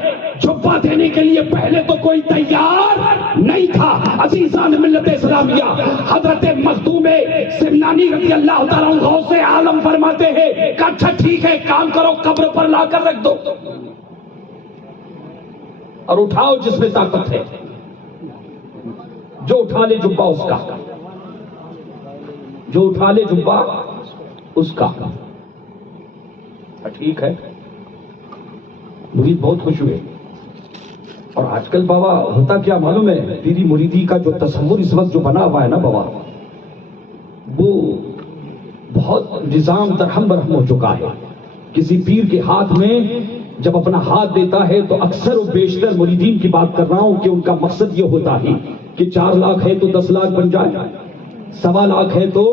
جبہ دینے کے لیے پہلے تو کوئی تیار نہیں تھا۔ عزیزان ملت اسلامیہ، حضرت مخدوم سمنانی رضی اللہ تعالیٰ عنہ غوث عالم فرماتے ہیں کہ اچھا ٹھیک ہے، کام کرو، قبر پر لا کر رکھ دو اور اٹھاؤ جس میں طاقت ہے، جو اٹھا لے جبہ اس کا، جو اٹھا لے جبہ اس کا۔ ٹھیک ہے، مرید بہت خوش ہوئے۔ اور آج کل بابا ہوتا کیا معلوم ہے، پیری مریدی کا جو تصور اس وقت جو بنا ہوا ہے نا بابا، وہ بہت نظام درہم برہم ہو چکا ہے۔ کسی پیر کے ہاتھ میں جب اپنا ہاتھ دیتا ہے تو اکثر و بیشتر مریدین کی بات کر رہا ہوں کہ ان کا مقصد یہ ہوتا ہے کہ 4 لاکھ ہے تو 10 لاکھ بن جائے، 1.25 لاکھ ہے تو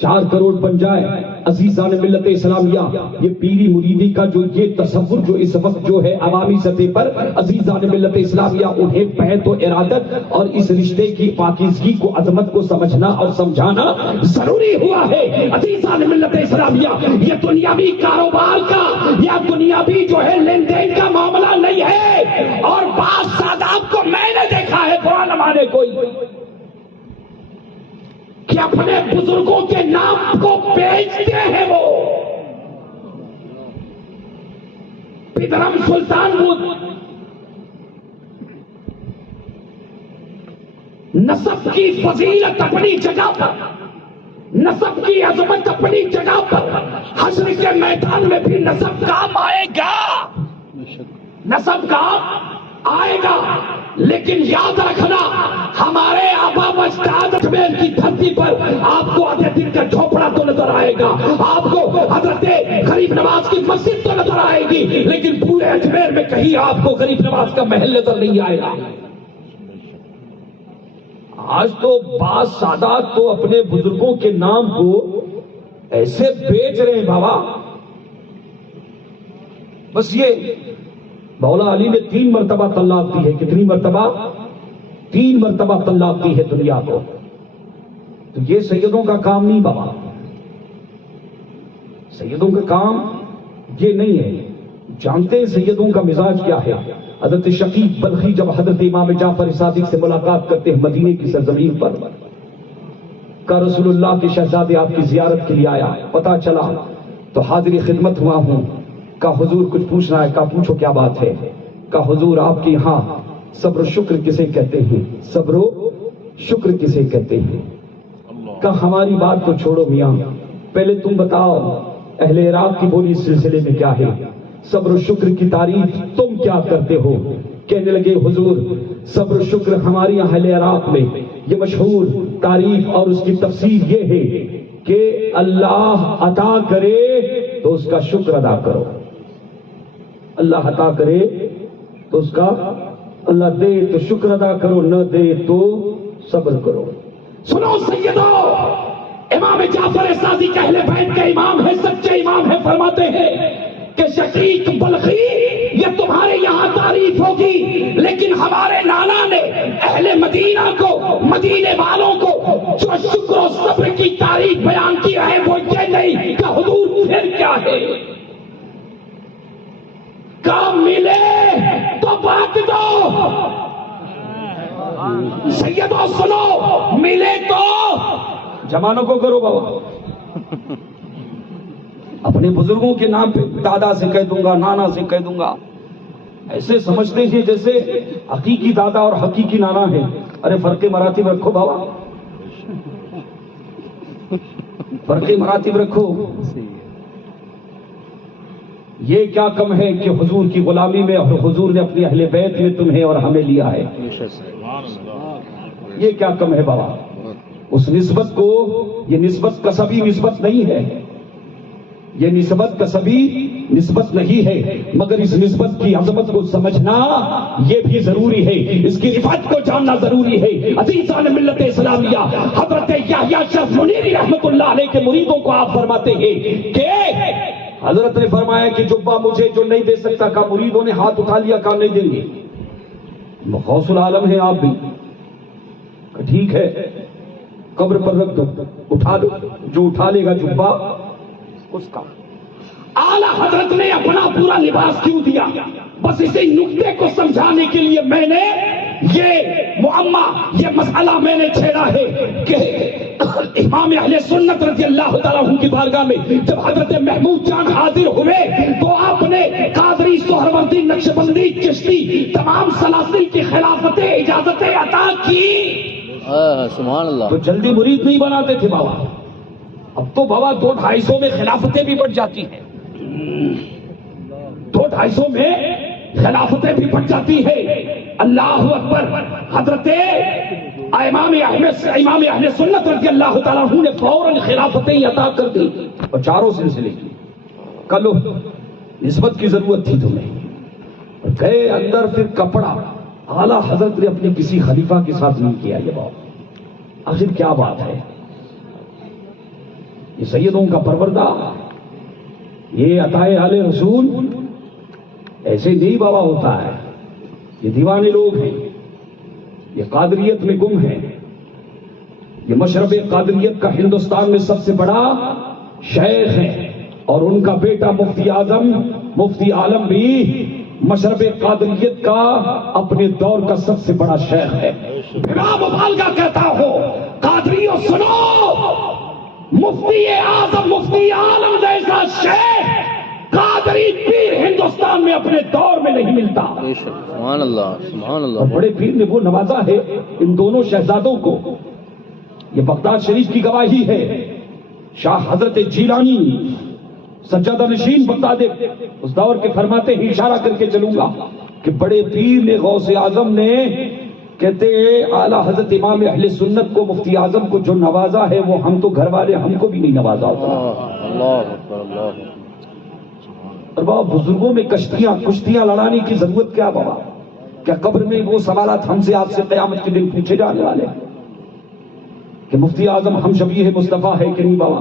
4 کروڑ بن جائے۔ عزیزان ملت اسلامیہ، یہ پیری مریدی کا جو یہ تصور جو اس وقت جو ہے عوامی سطح پر، عزیزان ملت اسلامیہ، انہیں بیعت و ارادت اور اس رشتے کی پاکیزگی کو، عظمت کو سمجھنا اور سمجھانا ضروری ہوا ہے۔ عزیزان ملت اسلامیہ، یہ دنیاوی کاروبار کا یا دنیاوی جو ہے لین دین کا معاملہ نہیں ہے۔ اور بعض سادات کو میں نے دیکھا ہے پرانے زمانے کوئی کہ اپنے بزرگوں کے نام کو بیچتے ہیں، وہ پدرم سلطان بدھ نسب کی فضیلت اپنی جگہ پر، نسب کی عظمت اپنی جگہ پر، حشر کے میدان میں بھی نسب کام آئے گا، نسب کام آئے گا۔ لیکن یاد رکھنا، ہمارے آبا و اجداد اجمیر کی دھرتی پر آپ کو آدھے دن کا جھوپڑا تو نظر آئے گا، آپ کو حضرت غریب نواز کی مسجد تو نظر آئے گی، لیکن پورے اجمیر میں کہیں آپ کو غریب نواز کا محل نظر نہیں آئے گا۔ آج تو بعض سادات تو اپنے بزرگوں کے نام کو ایسے بیچ رہے ہیں بابا، بس یہ مولا علی نے 3 مرتبہ طلاق دی ہے۔ کتنی مرتبہ؟ 3 مرتبہ طلاق دی ہے دنیا کو۔ تو یہ سیدوں کا کام نہیں بابا، سیدوں کا کام یہ نہیں ہے. جانتے ہیں سیدوں کا مزاج کیا ہے. حضرت شقیق بلخی جب حضرت امام جعفر صادق سے ملاقات کرتے ہیں مدینے کی سرزمین پر، کا رسول اللہ کے شہزادے آپ کی زیارت کے لیے آیا، پتا چلا تو حاضر خدمت ہوا ہوں. کا حضور کچھ پوچھنا ہے؟ کا پوچھو کیا بات ہے؟ کا حضور آپ کے یہاں صبر و شکر کسے کہتے ہیں؟ صبر و شکر کسے کہتے ہیں؟ کا ہماری بات کو چھوڑو میاں، پہلے تم بتاؤ اہل عراق کی بولی اس سلسلے میں کیا ہے؟ صبر و شکر کی تعریف تم کیا کرتے ہو؟ کہنے لگے حضور صبر و شکر ہماری اہل عراق میں یہ مشہور تعریف اور اس کی تفسیر یہ ہے کہ اللہ عطا کرے تو اس کا شکر ادا کرو، اللہ عطا کرے تو اس کا، اللہ دے تو شکر ادا کرو، نہ دے تو صبر کرو. سنو سیدو، امام جعفر صادق اہل بیت کا امام ہے، سچے امام ہے، فرماتے ہیں کہ شقیق بلخی یہ تمہارے یہاں تعریف ہوگی، لیکن ہمارے نانا نے اہل مدینہ کو، مدینے والوں کو جو شکر و صبر کی تعریف بیان کی ہے وہ یہ نہیں کہ حضور پھر کیا ہے؟ کام ملے تو بات دو. سیدو سنو، ملے تو جمانوں کو کرو بابا. اپنے بزرگوں کے نام پہ دادا سے کہہ دوں گا، نانا سے کہہ دوں گا، ایسے سمجھتے ہیں جیسے حقیقی دادا اور حقیقی نانا ہے. ارے فرق مراتب رکھو بابا، فرق مراتب رکھو. یہ کیا کم ہے کہ حضور کی غلامی میں اور حضور نے اپنی اہل بیت میں تمہیں اور ہمیں لیا ہے. یہ کیا کم ہے بابا. اس نسبت کو، یہ نسبت کسبی نسبت نہیں ہے، یہ نسبت کسبی نسبت نہیں ہے، مگر اس نسبت کی عظمت کو سمجھنا یہ بھی ضروری ہے، اس کی رفعت کو جاننا ضروری ہے. عزیزان ملت اسلامیہ، حضرت یحییٰ شرف منیری رحمت اللہ علیہ کے مریدوں کو آپ فرماتے ہیں کہ حضرت نے فرمایا کہ جبہ مجھے جو نہیں دے سکتا، کا مریدوں نے ہاتھ اٹھا لیا، کہا نہیں دیں گے. غوث العالم ہیں آپ بھی، ٹھیک ہے قبر پر رکھ دو، اٹھا دو، جو اٹھا لے گا جبہ اس کا. اعلی حضرت نے اپنا پورا لباس کیوں دیا؟ بس اسی نقطے کو سمجھانے کے لیے میں نے یہ معمہ، یہ مسئلہ میں نے چھیڑا ہے کہ امام اہل سنت رضی اللہ تعالیٰ عنہ کی بارگاہ میں جب حضرت محمود جان حاضر ہوئے تو آپ نے قادری، سہروردی، نقشبندی، چشتی تمام سلاسل کی خلافتیں، اجازتیں عطا کی. سبحان اللہ. تو جلدی مرید نہیں بناتے تھے بابا. اب تو بابا 200-250 میں خلافتیں بھی بڑھ جاتی ہیں، 200-250 میں خلافتیں بھی بڑھ جاتی ہیں. اللہ اکبر. حضرت امام اہل سنت رضی اللہ تعالیٰ عنہ نے فوراً خلافتیں عطا کر دی اور چاروں سلسلے کی. کلو نسبت کی ضرورت تھی تمہیں، گئے اندر پھر کپڑا. اعلیٰ حضرت نے اپنے کسی خلیفہ کے ساتھ نہیں کیا. یہ بات آخر کیا بات ہے؟ یہ سیدوں کا پروردہ، یہ عطائے آل رسول ایسے نہیں بابا ہوتا ہے. یہ دیوانے لوگ ہیں، یہ قادریت میں گم ہیں. یہ مشرب قادریت کا ہندوستان میں سب سے بڑا شیخ ہے، اور ان کا بیٹا مفتی اعظم، مفتی عالم بھی مشرب قادریت کا اپنے دور کا سب سے بڑا شیخ ہے. امام مبالغہ کہتا ہوں، قادریوں سنو، مفتی اعظم، مفتی عالم جیسا شیخ، قادری پیر ہندوستان میں اپنے دور میں نہیں ملتا. سبحان اللہ، سبحان اللہ. اور بڑے پیر نے وہ نوازا ہے ان دونوں شہزادوں کو. یہ بغداد شریف کی گواہی ہے. شاہ حضرت جیلانی سجادہ نشین بغداد اس دور کے فرماتے ہیں، اشارہ کر کے چلوں گا کہ بڑے پیر نے، غوث اعظم نے، کہتے ہیں اعلیٰ حضرت امام اہل سنت کو، مفتی اعظم کو جو نوازا ہے وہ ہم تو گھر والے ہم کو بھی نہیں نوازا ہوتا. اللہ اکبر، اللہ. اور بابا بزرگوں میں کشتیاں لڑانے کی ضرورت کیا بابا؟ کیا قبر میں وہ سوالات ہم سے آپ سے قیامت کے دن پوچھے جانے والے کہ مفتی اعظم ہم شبیہ مصطفیٰ ہے کہ نہیں بابا؟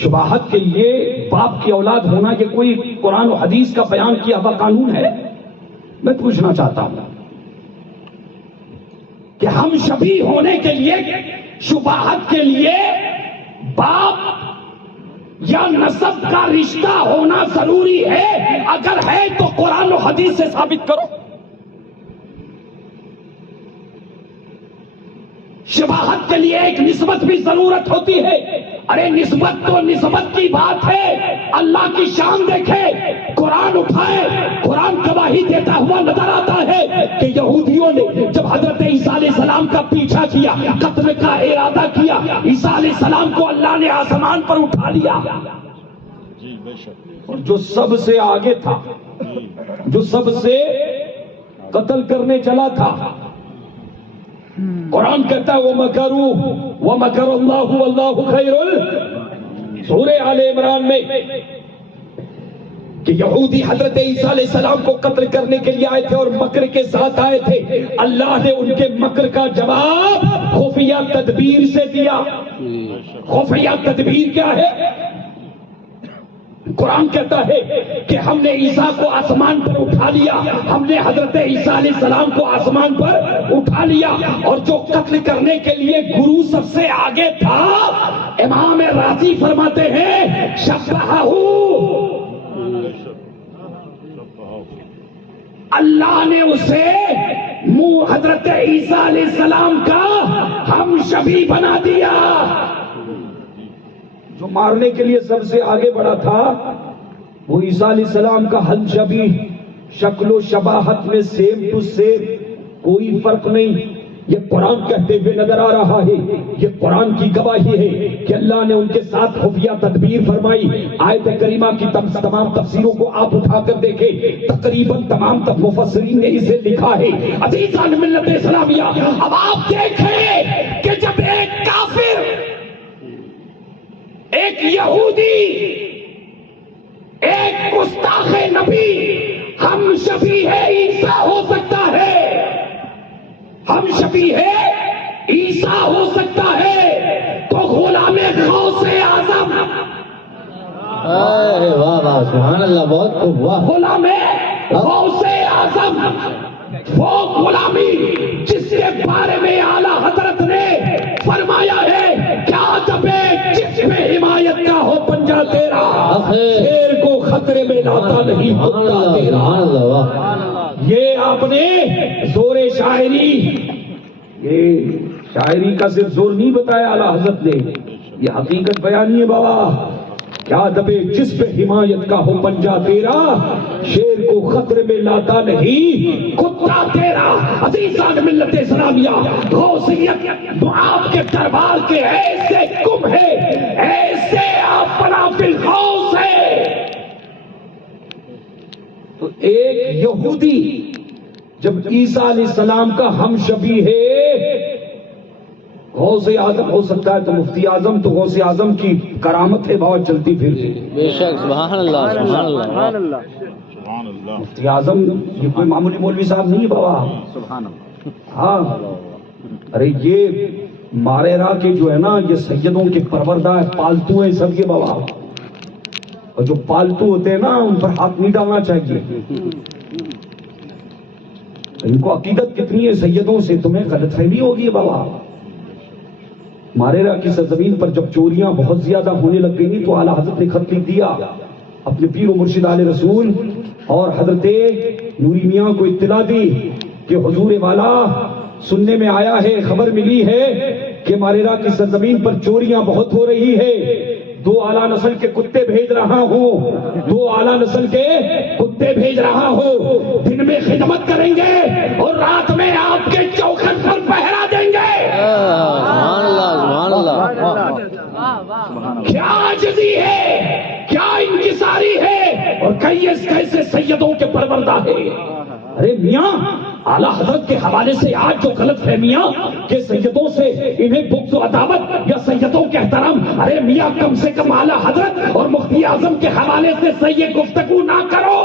شباہت کے لیے باپ کی اولاد ہونا کہ کوئی قرآن و حدیث کا بیان کیا ہوا قانون ہے؟ میں پوچھنا چاہتا ہوں کہ ہم شبیہ ہونے کے لیے، شباہت کے لیے باپ یا نسب کا رشتہ ہونا ضروری ہے؟ اگر ہے تو قرآن و حدیث سے ثابت کرو. شباہت کے لیے ایک نسبت بھی ضرورت ہوتی ہے. ارے نسبت تو نسبت کی بات ہے. اللہ کی شان دیکھے, قرآن اٹھائے, قرآن گواہی دیتا ہوا نظر آتا ہے کہ یہودیوں نے جب حضرت عیسیٰ علیہ السلام کا پیچھا کیا, قتل کا ارادہ کیا, عیسیٰ علیہ السلام کو اللہ نے آسمان پر اٹھا لیا. اور جو سب سے آگے تھا, جو سب سے قتل کرنے چلا تھا, قرآن کہتا ہے وَمَكَرُوا وَمَكَرَ اللَّهُ وَاللَّهُ خَيْرُ سورہ آل عمران میں کہ یہودی حضرت عیسیٰ علیہ السلام کو قتل کرنے کے لیے آئے تھے اور مکر کے ساتھ آئے تھے. اللہ نے ان کے مکر کا جواب خفیہ تدبیر سے دیا. خفیہ تدبیر کیا ہے؟ قرآن کہتا ہے کہ ہم نے عیسیٰ کو آسمان پر اٹھا لیا, ہم نے حضرت عیسیٰ علیہ السلام کو آسمان پر اٹھا لیا. اور جو قتل کرنے کے لیے گرو سب سے آگے تھا, امام رازی فرماتے ہیں شبہہ, اللہ نے اسے منہ حضرت عیسیٰ علیہ السلام کا ہم شبیہ بنا دیا. جو مارنے کے لیے سب سے آگے بڑھا تھا وہ عیسیٰ علیہ السلام کا ہم شبیہ, شکل و شباہت میں سیم ٹو سیم, کوئی فرق نہیں. یہ قرآن کہتے ہوئے نظر آ رہا ہے, یہ قرآن کی گواہی ہے کہ اللہ نے ان کے ساتھ خفیہ تدبیر فرمائی. آیت کریمہ کی تمام تفسیروں کو آپ اٹھا کر دیکھیں, تقریباً تمام مفسرین نے اسے لکھا ہے. عزیزان ملت اسلامیہ, اب آپ دیکھیں کہ جب ایک کافر, ایک یہودی, ایک گستاخ نبی ہم شبیہ عیسیٰ ہو سکتا ہے, ہم شبیہ عیسیٰ ہو سکتا ہے, تو غلام غوث اعظم, واہ واہ سبحان اللہ, بہت خوب, واہ. غلام غوث اعظم وہ غلامی جس کے بارے میں اعلیٰ حضرت نے فرمایا ہے کیا جب جس میں حمایت کا ہو پنجہ تیرا, شیر کو خطرے میں لاتا نہیں ہوتا تیرا. یہ آپ نے زور شاعری, یہ شاعری کا صرف زور نہیں بتایا اعلیٰ حضرت نے, یہ حقیقت بیانی ہے بابا. کیا دبے جس پہ حمایت کا ہو پنجہ تیرا, شیر کو خطرے میں لاتا نہیں کتا تیرا. عزیزان ملت اسلامیہ, غوثیت آپ کے دربار کے ایسے کم ہے, ایسے آپ منافل غوث ہے. تو ایک یہودی جب عیسیٰ علیہ السلام کا ہم شبیہ ہے, غوث اعظم ہو سکتا ہے, تو مفتی اعظم تو غوث اعظم کی کرامت ہے, بہت چلتی پھرتی. بے شک, سبحان اللہ, سبحان اللہ. مفتی اعظم یہ کوئی معمولی مولوی صاحب نہیں بابا. ہاں, ارے یہ مارے راہ کے جو ہے نا, یہ سیدوں کے پروردہ پالتو ہیں سب یہ بابا. اور جو پالتو ہوتے ہیں نا ان پر ہاتھ نہیں ڈالنا چاہیے. ان کو عقیدت کتنی ہے سیدوں سے, تمہیں غلط فہمی ہوگی بابا. مارے راہ کی سرزمین پر جب چوریاں بہت زیادہ ہونے لگ گئی تو اعلیٰ حضرت نے خط لکھ دیا اپنے پیر و مرشد آل رسول, اور حضرت نوری میاں کو اطلاع دی کہ حضور والا سننے میں آیا ہے, خبر ملی ہے کہ مارے راہ کی سرزمین پر چوریاں بہت ہو رہی ہے. 2 اعلیٰ نسل کے کتے بھیج رہا ہوں, 2 اعلیٰ نسل کے کتے بھیج رہا ہوں, دن میں خدمت کریں گے اور رات میں آپ کے چوکھٹ پر پہرا دیں گے. سبحان اللہ, سبحان اللہ. کیا عاجزی ہے, کیا انکساری ہے, اور کیسے سیدوں کے پروردہ ہے. ارے میاں, اعلیٰ حضرت کے حوالے سے آج جو غلط فہمیاں کہ سیدوں سے انہیں بغض و عداوت یا سیدوں کے احترام, ارے میاں کم سے کم اعلیٰ حضرت اور مفتی اعظم کے حوالے سے صحیح گفتگو نہ کرو.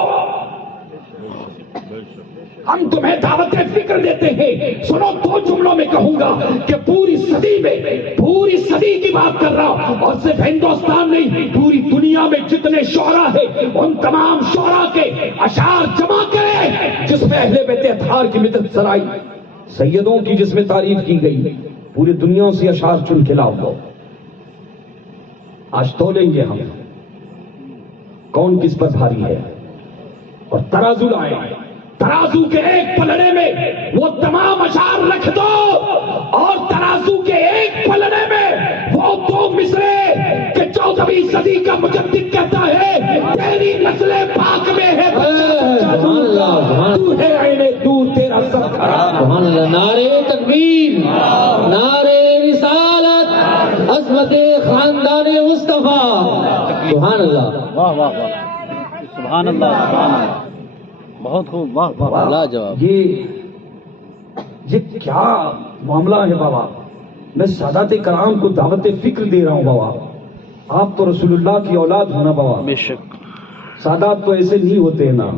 ہم تمہیں دعوت فکر دیتے ہیں. سنو, 2 جملوں میں کہوں گا کہ پوری صدی کی بات کر رہا ہوں, اور صرف ہندوستان نہیں پوری دنیا میں جتنے شعراء ہیں ان تمام شعراء کے اشعار جمع کریں جس میں اہل بیت اطہار کی مدحت سرائی, سیدوں کی جس میں تعریف کی گئی, پوری دنیا سے اشعار چن کے لاؤ. آج تولیں گے ہم کون کس پر بھاری ہے، اور ترازو لائے، ترازو کے ایک پلڑے میں وہ تمام اشعار رکھ دو، اور ترازو کے ایک پلڑے میں وہ دو مصرے کہ 14ویں صدی کا مجدد کہتا ہے تیری نسل پاک میں ہے سبحان اللہ، تو ہے عین دور تیرا سب خراب۔ سبحان اللہ، نعرے تکبیر، نعرے رسالت، عظمت خاندان مصطفیٰ، سبحان اللہ، واہ واہ واہ، سبحان اللہ سبحان اللہ، بہت خوب، واہ واہ واہ۔ لاجواب۔ یہ کیا معاملہ ہے بابا؟ میں سادات کرام کو دعوت فکر دے رہا ہوں بابا، آپ تو رسول اللہ کی اولاد ہونا بابا، بے شک سادات تو ایسے نہیں ہوتے نا،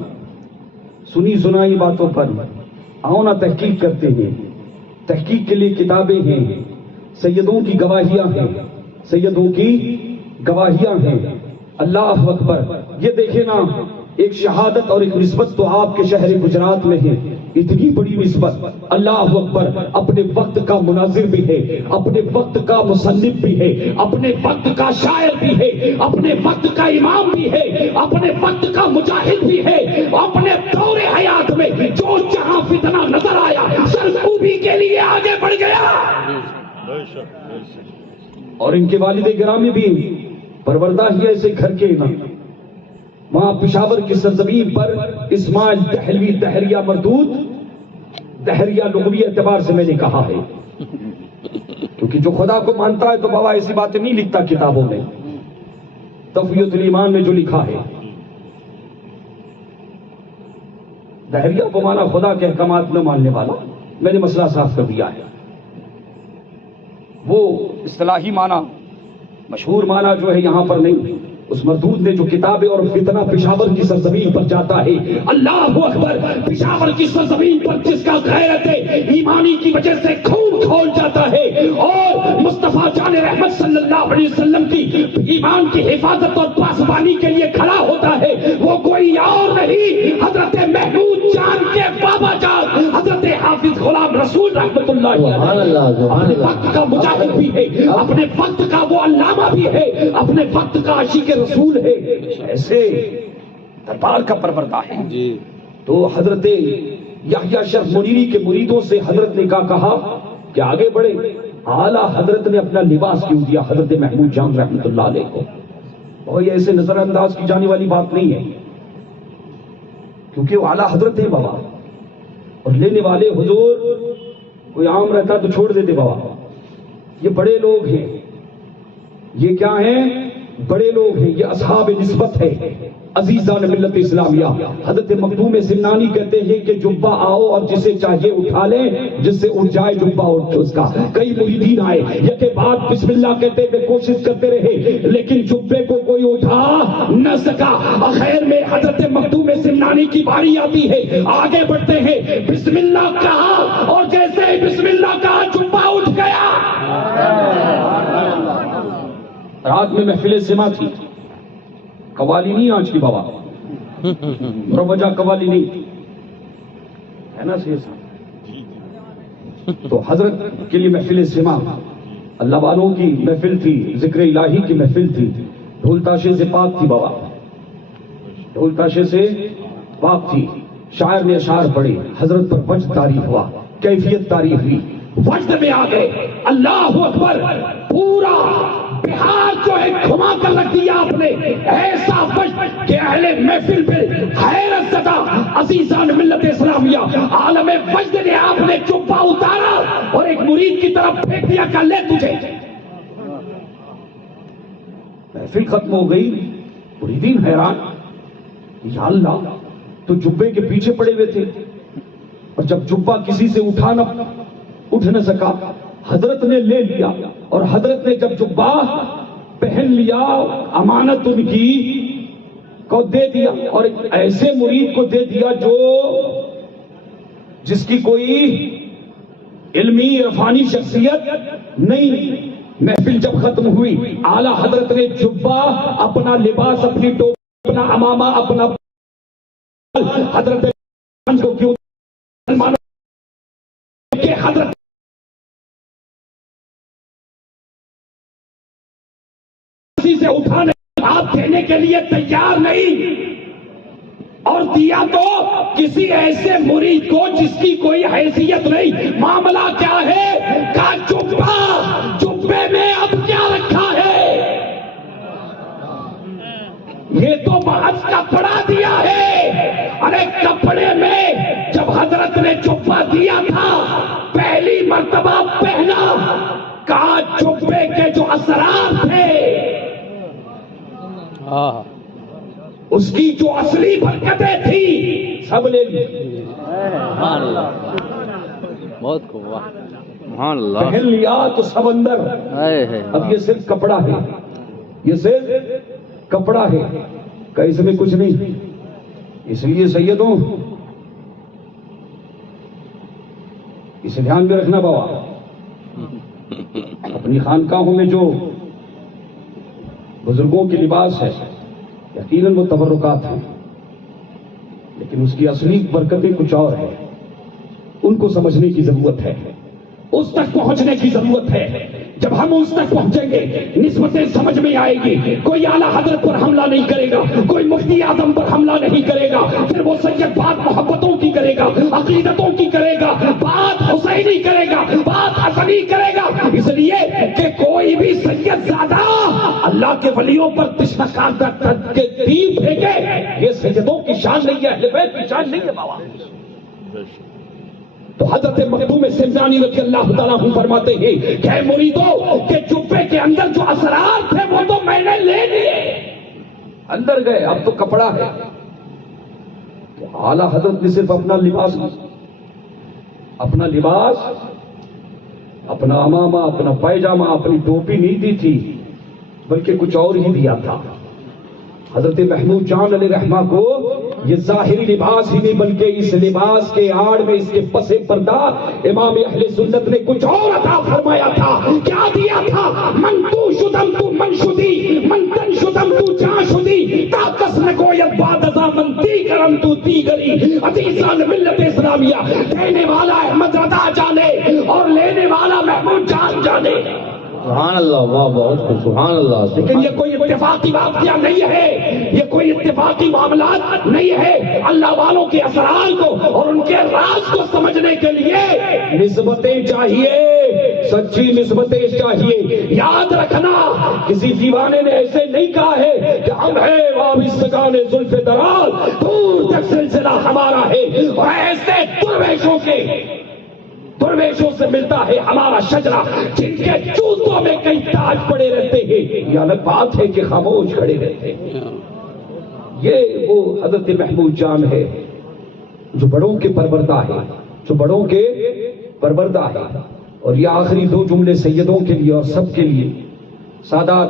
سنی سنائی باتوں پر آؤ نا تحقیق کرتے ہیں، تحقیق کے لیے کتابیں ہیں، سیدوں کی گواہیاں ہیں، سیدوں کی گواہیاں ہیں، اللہ اکبر۔ یہ دیکھیں نا، ایک شہادت اور ایک نسبت تو آپ کے شہر گجرات میں ہے، اتنی بڑی نسبت، اللہ اکبر، اپنے وقت کا مناظر بھی ہے، اپنے وقت کا مصنف بھی ہے، اپنے وقت کا شاعر بھی ہے، اپنے وقت کا امام بھی ہے، اپنے وقت کا مجاہد بھی ہے، اپنے دور حیات میں جو جہاں فتنہ نظر آیا سرکوبی کے لیے آگے بڑھ گیا، اور ان کے والد گرامی بھی پروردہ ہی ایسے گھر کے نا، وہاں پشاور کی سرزمین پر اسماعیل دہلوی دہریہ مردود، دہریہ لغوی اعتبار سے میں نے کہا ہے، کیونکہ جو خدا کو مانتا ہے تو بابا ایسی باتیں نہیں لکھتا کتابوں میں، تفویض الایمان میں جو لکھا ہے، دہریہ کو مانا خدا کے احکامات نہ ماننے والا، میں نے مسئلہ صاف کر دیا ہے۔ وہ اصطلاحی مانا، مشہور مانا جو ہے یہاں پر نہیں، اس مردود نے جو کتابیں اور فتنہ پشاور کی سرزمین پر جاتا ہے، اللہ اکبر، پشاور کی سرزمین پر جس کا غیرت ایمانی کی وجہ سے خون کھول جاتا ہے اور مصطفیٰ جان رحمت صلی اللہ علیہ وسلم کی ایمان کی حفاظت اور پاسبانی کے لیے کھڑا ہوتا ہے، وہ کوئی اور نہیں، حضرت محمود جان کے بابا جان حضرت حافظ غلام رسول رحمت اللہ علیہ، اپنے وقت کا مجاہد بھی ہے، اپنے وقت کا وہ علامہ بھی ہے، اپنے وقت کا عاشق رسول ہے، ایسے دربار کا پروردہ ہے۔ تو حضرت یحییٰ شرف منیری کے مریدوں سے حضرت نے کہا کہ آگے بڑھے، اعلیٰ حضرت نے اپنا لباس کیوں دیا حضرت محمود جان رحمت اللہ علیہ کو، اور یہ ایسے نظر انداز کی جانے والی بات نہیں ہے، کیونکہ وہ اعلیٰ حضرت ہے بابا، اور لینے والے حضور کوئی عام رہتا تو چھوڑ دیتے بابا، یہ بڑے لوگ ہیں، یہ کیا ہیں؟ بڑے لوگ ہیں، یہ اصحاب نسبت ہے، عزیزان ملت اسلامیہ۔ حضرت مخدوم سمنانی کہتے ہیں کہ جبہ آؤ اور جسے چاہیے اٹھا لیں، جس سے اٹھ جائے جبہ اٹھ اس کا۔ کئی مریدین آئے، یکے بعد بسم اللہ کہتے ہوئے کوشش کرتے رہے، لیکن جبے کو کوئی اٹھا نہ سکا۔ آخر میں حضرت مخدوم سمنانی کی باری آتی ہے، آگے بڑھتے ہیں، بسم اللہ کہا، اور جیسے ہی بسم اللہ کہا جبہ اٹھ گیا۔ رات میں محفل سما تھی، قوالی نہیں آج کی بابا، روجہ قوالی نہیں ہے نا، تو حضرت کے لیے محفل سما، اللہ والوں کی محفل تھی، ذکر الہی کی محفل تھی، ڈھول تاشے سے پاک تھی بابا، ڈھول تاشے سے پاک تھی۔ شاعر نے اشعار پڑھے، حضرت پر وجد تعریف ہوا، کیفیت تعریف ہوئی، وجد میں آ گئے، اللہ اکبر، پورا بہار جو ہے گھما کر رکھ دیا آپ نے، ایسا وجد کہ اہل محفل پہ حیرت زدہ عزیزان ملت اسلامیہ، عالم وجد نے آپ نے جبہ اتارا اور ایک مرید کی طرف پھینک دیا کہ لے تجھے۔ محفل ختم ہو گئی، مریدین حیران، یا اللہ، تو جبے کے پیچھے پڑے ہوئے تھے، اور جب جبہ کسی سے اٹھ نہ سکا، حضرت نے لے لیا، اور حضرت نے جب جبہ پہن لیا، امانت ان کی کو دے دیا، اور ایسے مرید کو دے دیا جو جس کی کوئی علمی عرفانی شخصیت نہیں۔ محفل جب ختم ہوئی، اعلیٰ حضرت نے جبہ، اپنا لباس، اپنی ٹوپی، اپنا امامہ، اپنا حضرت کو کیوں کہ حضرت سے اٹھانے ہاتھ دینے کے لیے تیار نہیں، اور دیا تو کسی ایسے مرید کو جس کی کوئی حیثیت نہیں۔ معاملہ کیا ہے؟ کا جبہ، جبے میں اب کیا رکھا ہے؟ یہ تو محض کپڑا دیا ہے۔ ارے کپڑے میں جب حضرت نے جبہ دیا تھا، پہلی مرتبہ پہنا، کہا جبے کے جو اثرات تھے، اس کی جو اصلی برکتیں تھی، سب لے لی۔ سبحان اللہ، بہت خوب، سبحان اللہ، پہن لیا تو سب اندر۔ اب یہ صرف کپڑا ہے، یہ صرف کپڑا ہے، کہ اس میں کچھ نہیں۔ اس لیے سیدوں، اسے دھیان میں رکھنا بابا، اپنی خانقاہوں میں جو بزرگوں کے لباس ہے، یقیناً وہ تبرکات ہیں، لیکن اس کی اصلی برکتیں کچھ اور ہیں۔ ان کو سمجھنے کی ضرورت ہے، اس تک پہنچنے کی ضرورت ہے۔ جب ہم اس تک پہنچیں گے، نسبتیں سمجھ میں آئے گی۔ کوئی اعلیٰ حضرت پر حملہ نہیں کرے گا، کوئی مفتی اعظم پر حملہ نہیں کرے گا، پھر وہ سید بات محبتوں کی کرے گا، عقیدتوں کی کرے گا، بات حسینی کرے گا، بات حسنی کرے گا، اس لیے کہ کوئی بھی سید زیادہ اللہ کے ولیوں پر تشنہ کے تیر پھینکے، یہ سیدوں کی شان نہیں ہے، اہل بیت کی شان نہیں ہے بابا۔ تو حضرت مخدوم سمنانی رضی اللہ تعالیٰ عنہ فرماتے ہیں کہ اے مریدو، کہ جبے کے اندر جو اثرات تھے وہ تو میں نے لے لیے، اندر گئے، اب تو کپڑا ہے۔ تو اعلیٰ حضرت نے صرف اپنا لباس، اپنا امامہ، اپنا پائجامہ، اپنی ٹوپی نہیں دی تھی، بلکہ کچھ اور ہی دیا تھا۔ حضرت محمود جان علیہ رحمہ کو یہ ظاہری لباس ہی نہیں، بلکہ اس لباس کے آڑ میں، اس کے پس پردہ، امام اہل سنت نے کچھ اور عطا فرمایا تھا۔ کیا دیا تھا؟ من تو شدم تو من شدی، من تن شدم تو جان شدی، تاکس نگویت بعد ازا من تی کرم تو تی گری۔ عزیزان ملت اسلامیہ، دینے والا احمد رضا جانے اور لینے والا محمود جان جانے۔ سبحان اللہ، واہ، بہت خوب، سبحان اللہ۔ لیکن یہ کوئی اتفاقی واقعہ نہیں ہے، یہ کوئی اتفاقی معاملات نہیں ہے۔ اللہ والوں کے اسرار کو اور ان کے راز کو سمجھنے کے لیے نسبتیں چاہیے، سچی نسبتیں چاہیے۔ یاد رکھنا، کسی دیوانے نے ایسے نہیں کہا ہے کہ ہم ہیں وابستگان زلف دراز، دور تک سلسلہ ہمارا ہے، اور ایسے درویشوں سے ملتا ہے ہمارا شجرہ، جن کے جوتوں میں کئی تاج پڑے رہتے ہیں۔ یہ الگ بات ہے کہ خاموش کھڑے رہتے ہیں۔ یہ وہ حضرت محمود جان ہے جو بڑوں کے پروردہ ہے، جو بڑوں کے پروردہ ہے۔ اور یہ آخری دو جملے سیدوں کے لیے اور سب کے لیے، سادات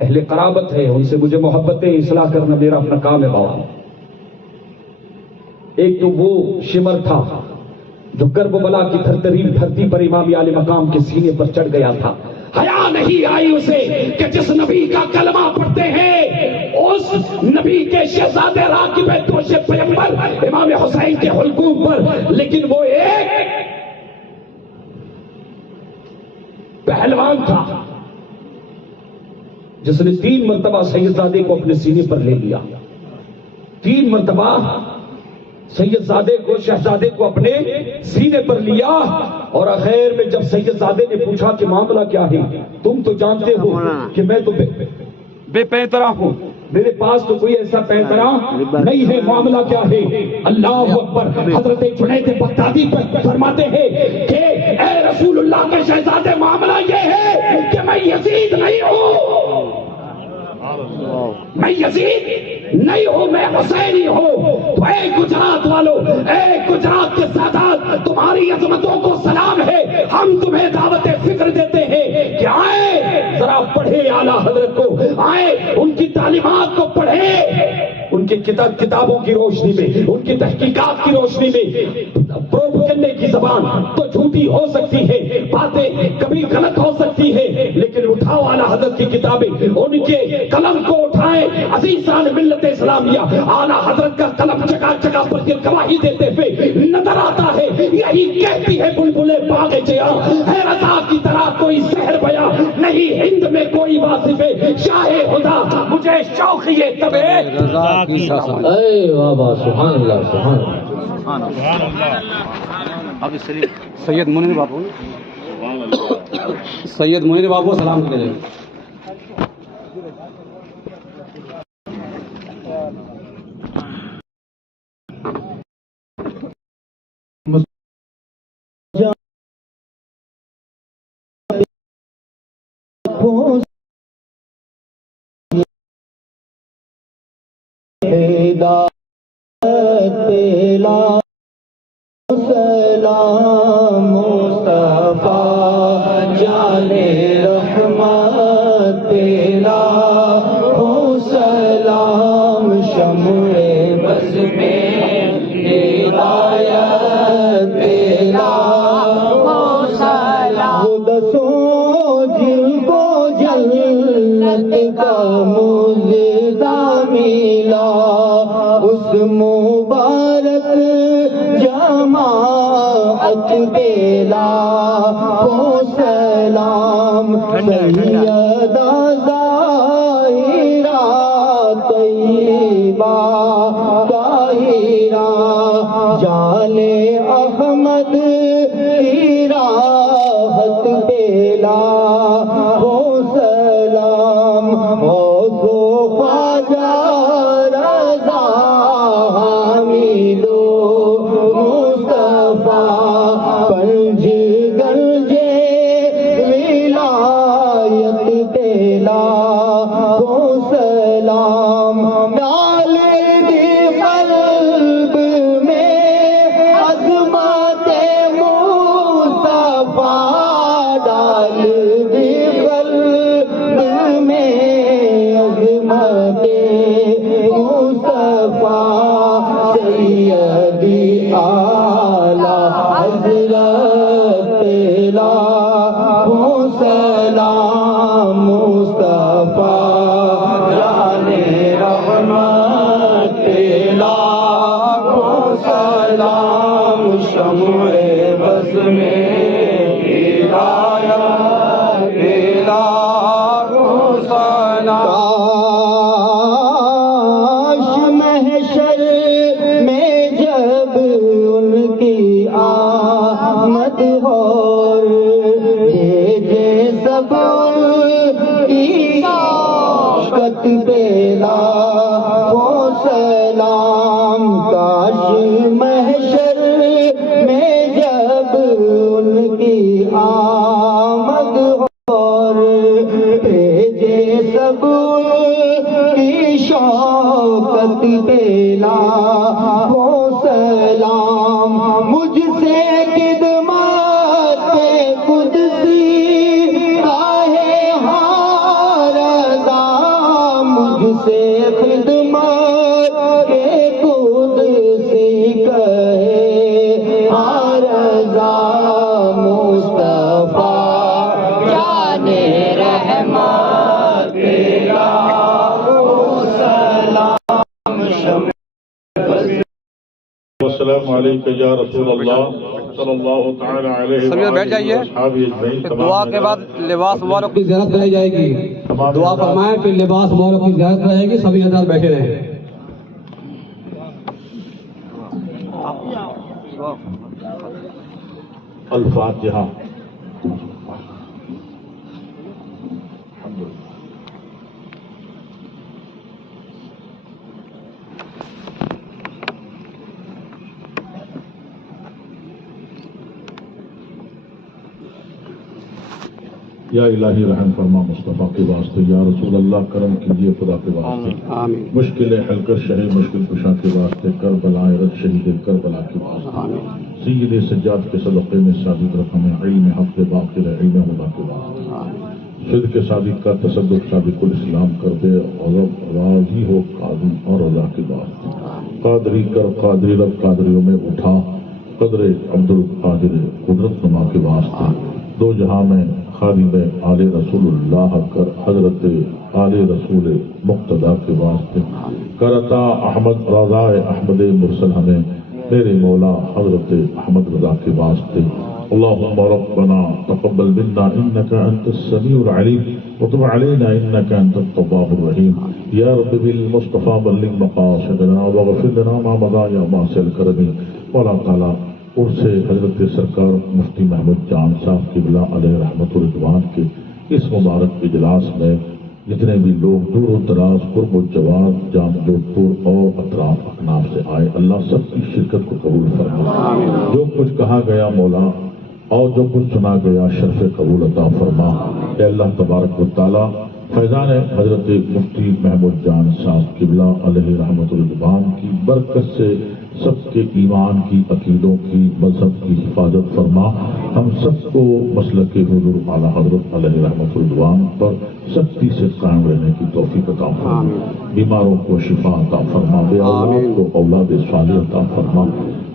اہل قرابت ہے، ان سے مجھے محبتیں اصلاح کرنا میرا اپنا کام ہے بابا۔ ایک تو وہ شمر تھا جو کربلا کی تھرترین دھرتی پر امام عالی مقام کے سینے پر چڑھ گیا تھا۔ حیا نہیں آئی اسے کہ جس نبی کا کلمہ پڑھتے ہیں اس نبی کے شہزادے راکب دوش پیغمبر امام حسین کے حلقوم پر، لیکن وہ ایک پہلوان تھا جس نے 3 مرتبہ سیدزادے کو اپنے سینے پر لے لیا، 3 مرتبہ سیدزادے کو، شہزادے کو اپنے سینے پر لیا۔ اور آخر میں جب سیدزادے نے پوچھا کہ معاملہ کیا ہے، تم تو جانتے ہو کہ میں تو بے پیترا ہوں، میرے پاس تو کوئی ایسا پیترا نہیں ہے، معاملہ کیا ہے؟ اللہ اکبر۔ حضرت جنید بغدادی پر فرماتے ہیں کہ اے رسول اللہ کے شہزادے، معاملہ یہ ہے کہ میں یزید نہیں ہوں، میں یزید نہیں ہوں، میں حسینی ہوں۔ تو اے گجرات والو، اے گجرات کے سادات، تمہاری عظمتوں کو سلام ہے، ہم تمہیں دعوت فکر دیتے ہیں کہ آئے ذرا پڑھے اعلیٰ حضرت کو، آئے ان کی تعلیمات کو پڑھے، ان کی کتابوں کی روشنی میں، ان کی تحقیقات کی روشنی میں۔ پروپیگنڈے کی زبان تو جھوٹی ہو سکتی ہے، باتیں کبھی غلط ہو سکتی ہے، لیکن اٹھاؤ اعلیٰ حضرت کی کتابیں، ان کے قلم کو اٹھائیں عزیزان ملت اسلامیہ، اعلیٰ حضرت کا قلم جگہ جگہ پر یہ گواہی دیتے ہوئے نظر آتا ہے. یہی کہتی ہے بلبلے باغ جہاں، ہے رضا کی طرح کوئی سحر بیاں نہیں ہند میں کوئی واصف شاہ خدا، مجھے شوق یہ طبع رضا کی ساسن. اے واہ واہ، سبحان اللہ سبحان اللہ. سید منیر بابو، سید منیر بابو سلام کرے. سلام مصطفیٰ جان رحمت تیرا ہو، سلام شمع بز میں ہدایت تیرا ہو، سلام دسوں جن کو جنت کا مزدہ ملا، اس مبارک جماعت تیرا ہو، سلام سیدہ ظاہرہ طیبہ طاہرہ جان احمد کی راحت تیرا ہو، سلام غوث و خواجہ رضا حامد پنج گنجے ولایت تیرا ہو، سلام ڈال دی قلب میں عظمت مصطفیٰ، ڈال دی قلب میں عظمت مصطفیٰ، سیدی اعلیٰ حضرت تیرا ہو، سلام مصطفیٰ جان رحمت تیرا ہو، سلام شمع بز میں ہدایت تیرا ہو، سلام. محشر میں جب ان کی آمد اور بھیجے سب کی شوقت تیرا ہو، سلام. کاش محشر میں جب ان کی آمد اور بھیجے سب کی شوقت تیرا ہو، سلام. مجھ سے خدمت قدسی کاہے ہاں رضا، مجھ سے خدمت قدسی کہے ہاں رضا، مصطفیٰ جان رحمت تیرا ہو، سلام شمع السلام علیکم یا رسول اللہ صلی اللہ تعالی علیہ سب بیٹھ جائیے. دعا کے بعد لباس مبارک کی زیارت کرائی جائے گی. دعا فرمائیں پھر لباس مبارک کی زیارت کرائی گی. سبھی حضرات بیٹھے رہیں. الفاتحہ. یا الہی رحم فرما مصطفیٰ کے واسطے، یا رسول اللہ کرم کیجیے خدا کے واسطے، آمین. مشکلیں حل کر شہر مشکل کشا کے واسطے، کربلا رد شہید کربلا کے واسطے، سید سجاد کے صدقے میں ثابت رقم علم حق باقر علم خدا کے واسطے، صدق کے صادق کا تصدق سابق الاسلام کر دے اور راضی ہو قاضی اور رضا کے واسطے، قادری کر قادری رب قادریوں میں اٹھا قدر عبد القادر قدرت نما کے واسطے، دو جہاں میں خادم آل رسول اللہ کر حضرت آل رسول مقتدی کے واسطے کرتا احمد رضا احمد مرسل ہمیں میرے مولا حضرت احمد رضا کے واسطے اللهم ربنا تقبل منا انك انت السميع العليم وتب علينا انك انت التواب الرحيم يا رب بالمصطفى بلغ مقاصدنا واغفر لنا ما مضى يا واسع الكرم مولا تعالی عرس حضرت سرکار مفتی محمود جان صاحب قبلہ علیہ رحمت الرضوان کے اس مبارک اجلاس میں جتنے بھی لوگ دور و دراز قرب و جواد جام جودھ پور اور اطراف اکناف سے آئے اللہ سب کی شرکت کو قبول فرما جو کچھ کہا گیا مولا اور جو کچھ سنا گیا شرف قبول عطا فرما اے اللہ تبارک و تعالی فیضان حضرت مفتی محمود جان صاحب قبلہ علیہ رحمت الرضوان کی برکت سے سب کے ایمان کی عقیدوں کی مذہب کی حفاظت فرما ہم سب کو مسلک حضور اعلیٰ حضرت علیہ رحمت الرضوان پر سختی سے قائم رہنے کی توفیق عطا فرما بیماروں کو شفا عطا فرما بے اولاد کو اولاد صالح عطا فرما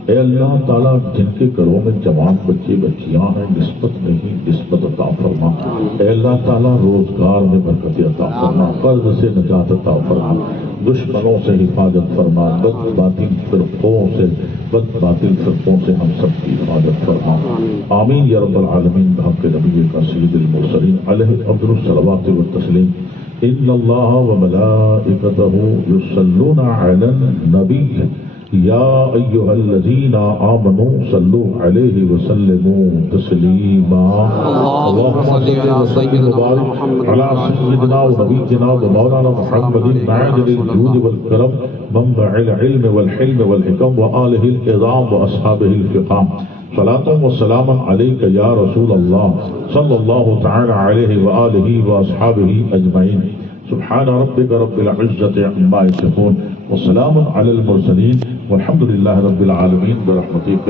اے اللہ تعالیٰ جن کے گھروں میں جوان بچے بچیاں ہیں نسبت نہیں نسبت عطا فرما اے اللہ تعالیٰ روزگار میں برکت عطا فرما قرض سے نجات عطا فرما دشمنوں سے حفاظت فرما بد باطل فرقوں سے ہم سب کی حفاظت فرما آمین یا رب العالمین بحق نبی کا سید المرسلین علیہ افضل الصلوات والتسلیم ان اللہ وملائکتہ یصلون علی النبی یا ایھا الذین آمنوا صلوا علیہ وسلموا تسلیما اللهم صل علی سیدنا محمد علی سیدنا ونبینا ومولانا محمد معدن الجود والکرم منبع العلم والحلم والحکم وآلہ العظام واصحابہ الفقام صلاة وسلام علیک یا رسول اللہ صلی اللہ تعالی علیہ وآلہ واصحابہ اجمعین سبحان ربك رب العزة عما يصفون وسلام على المرسلين والحمد لله رب العالمين برحمتك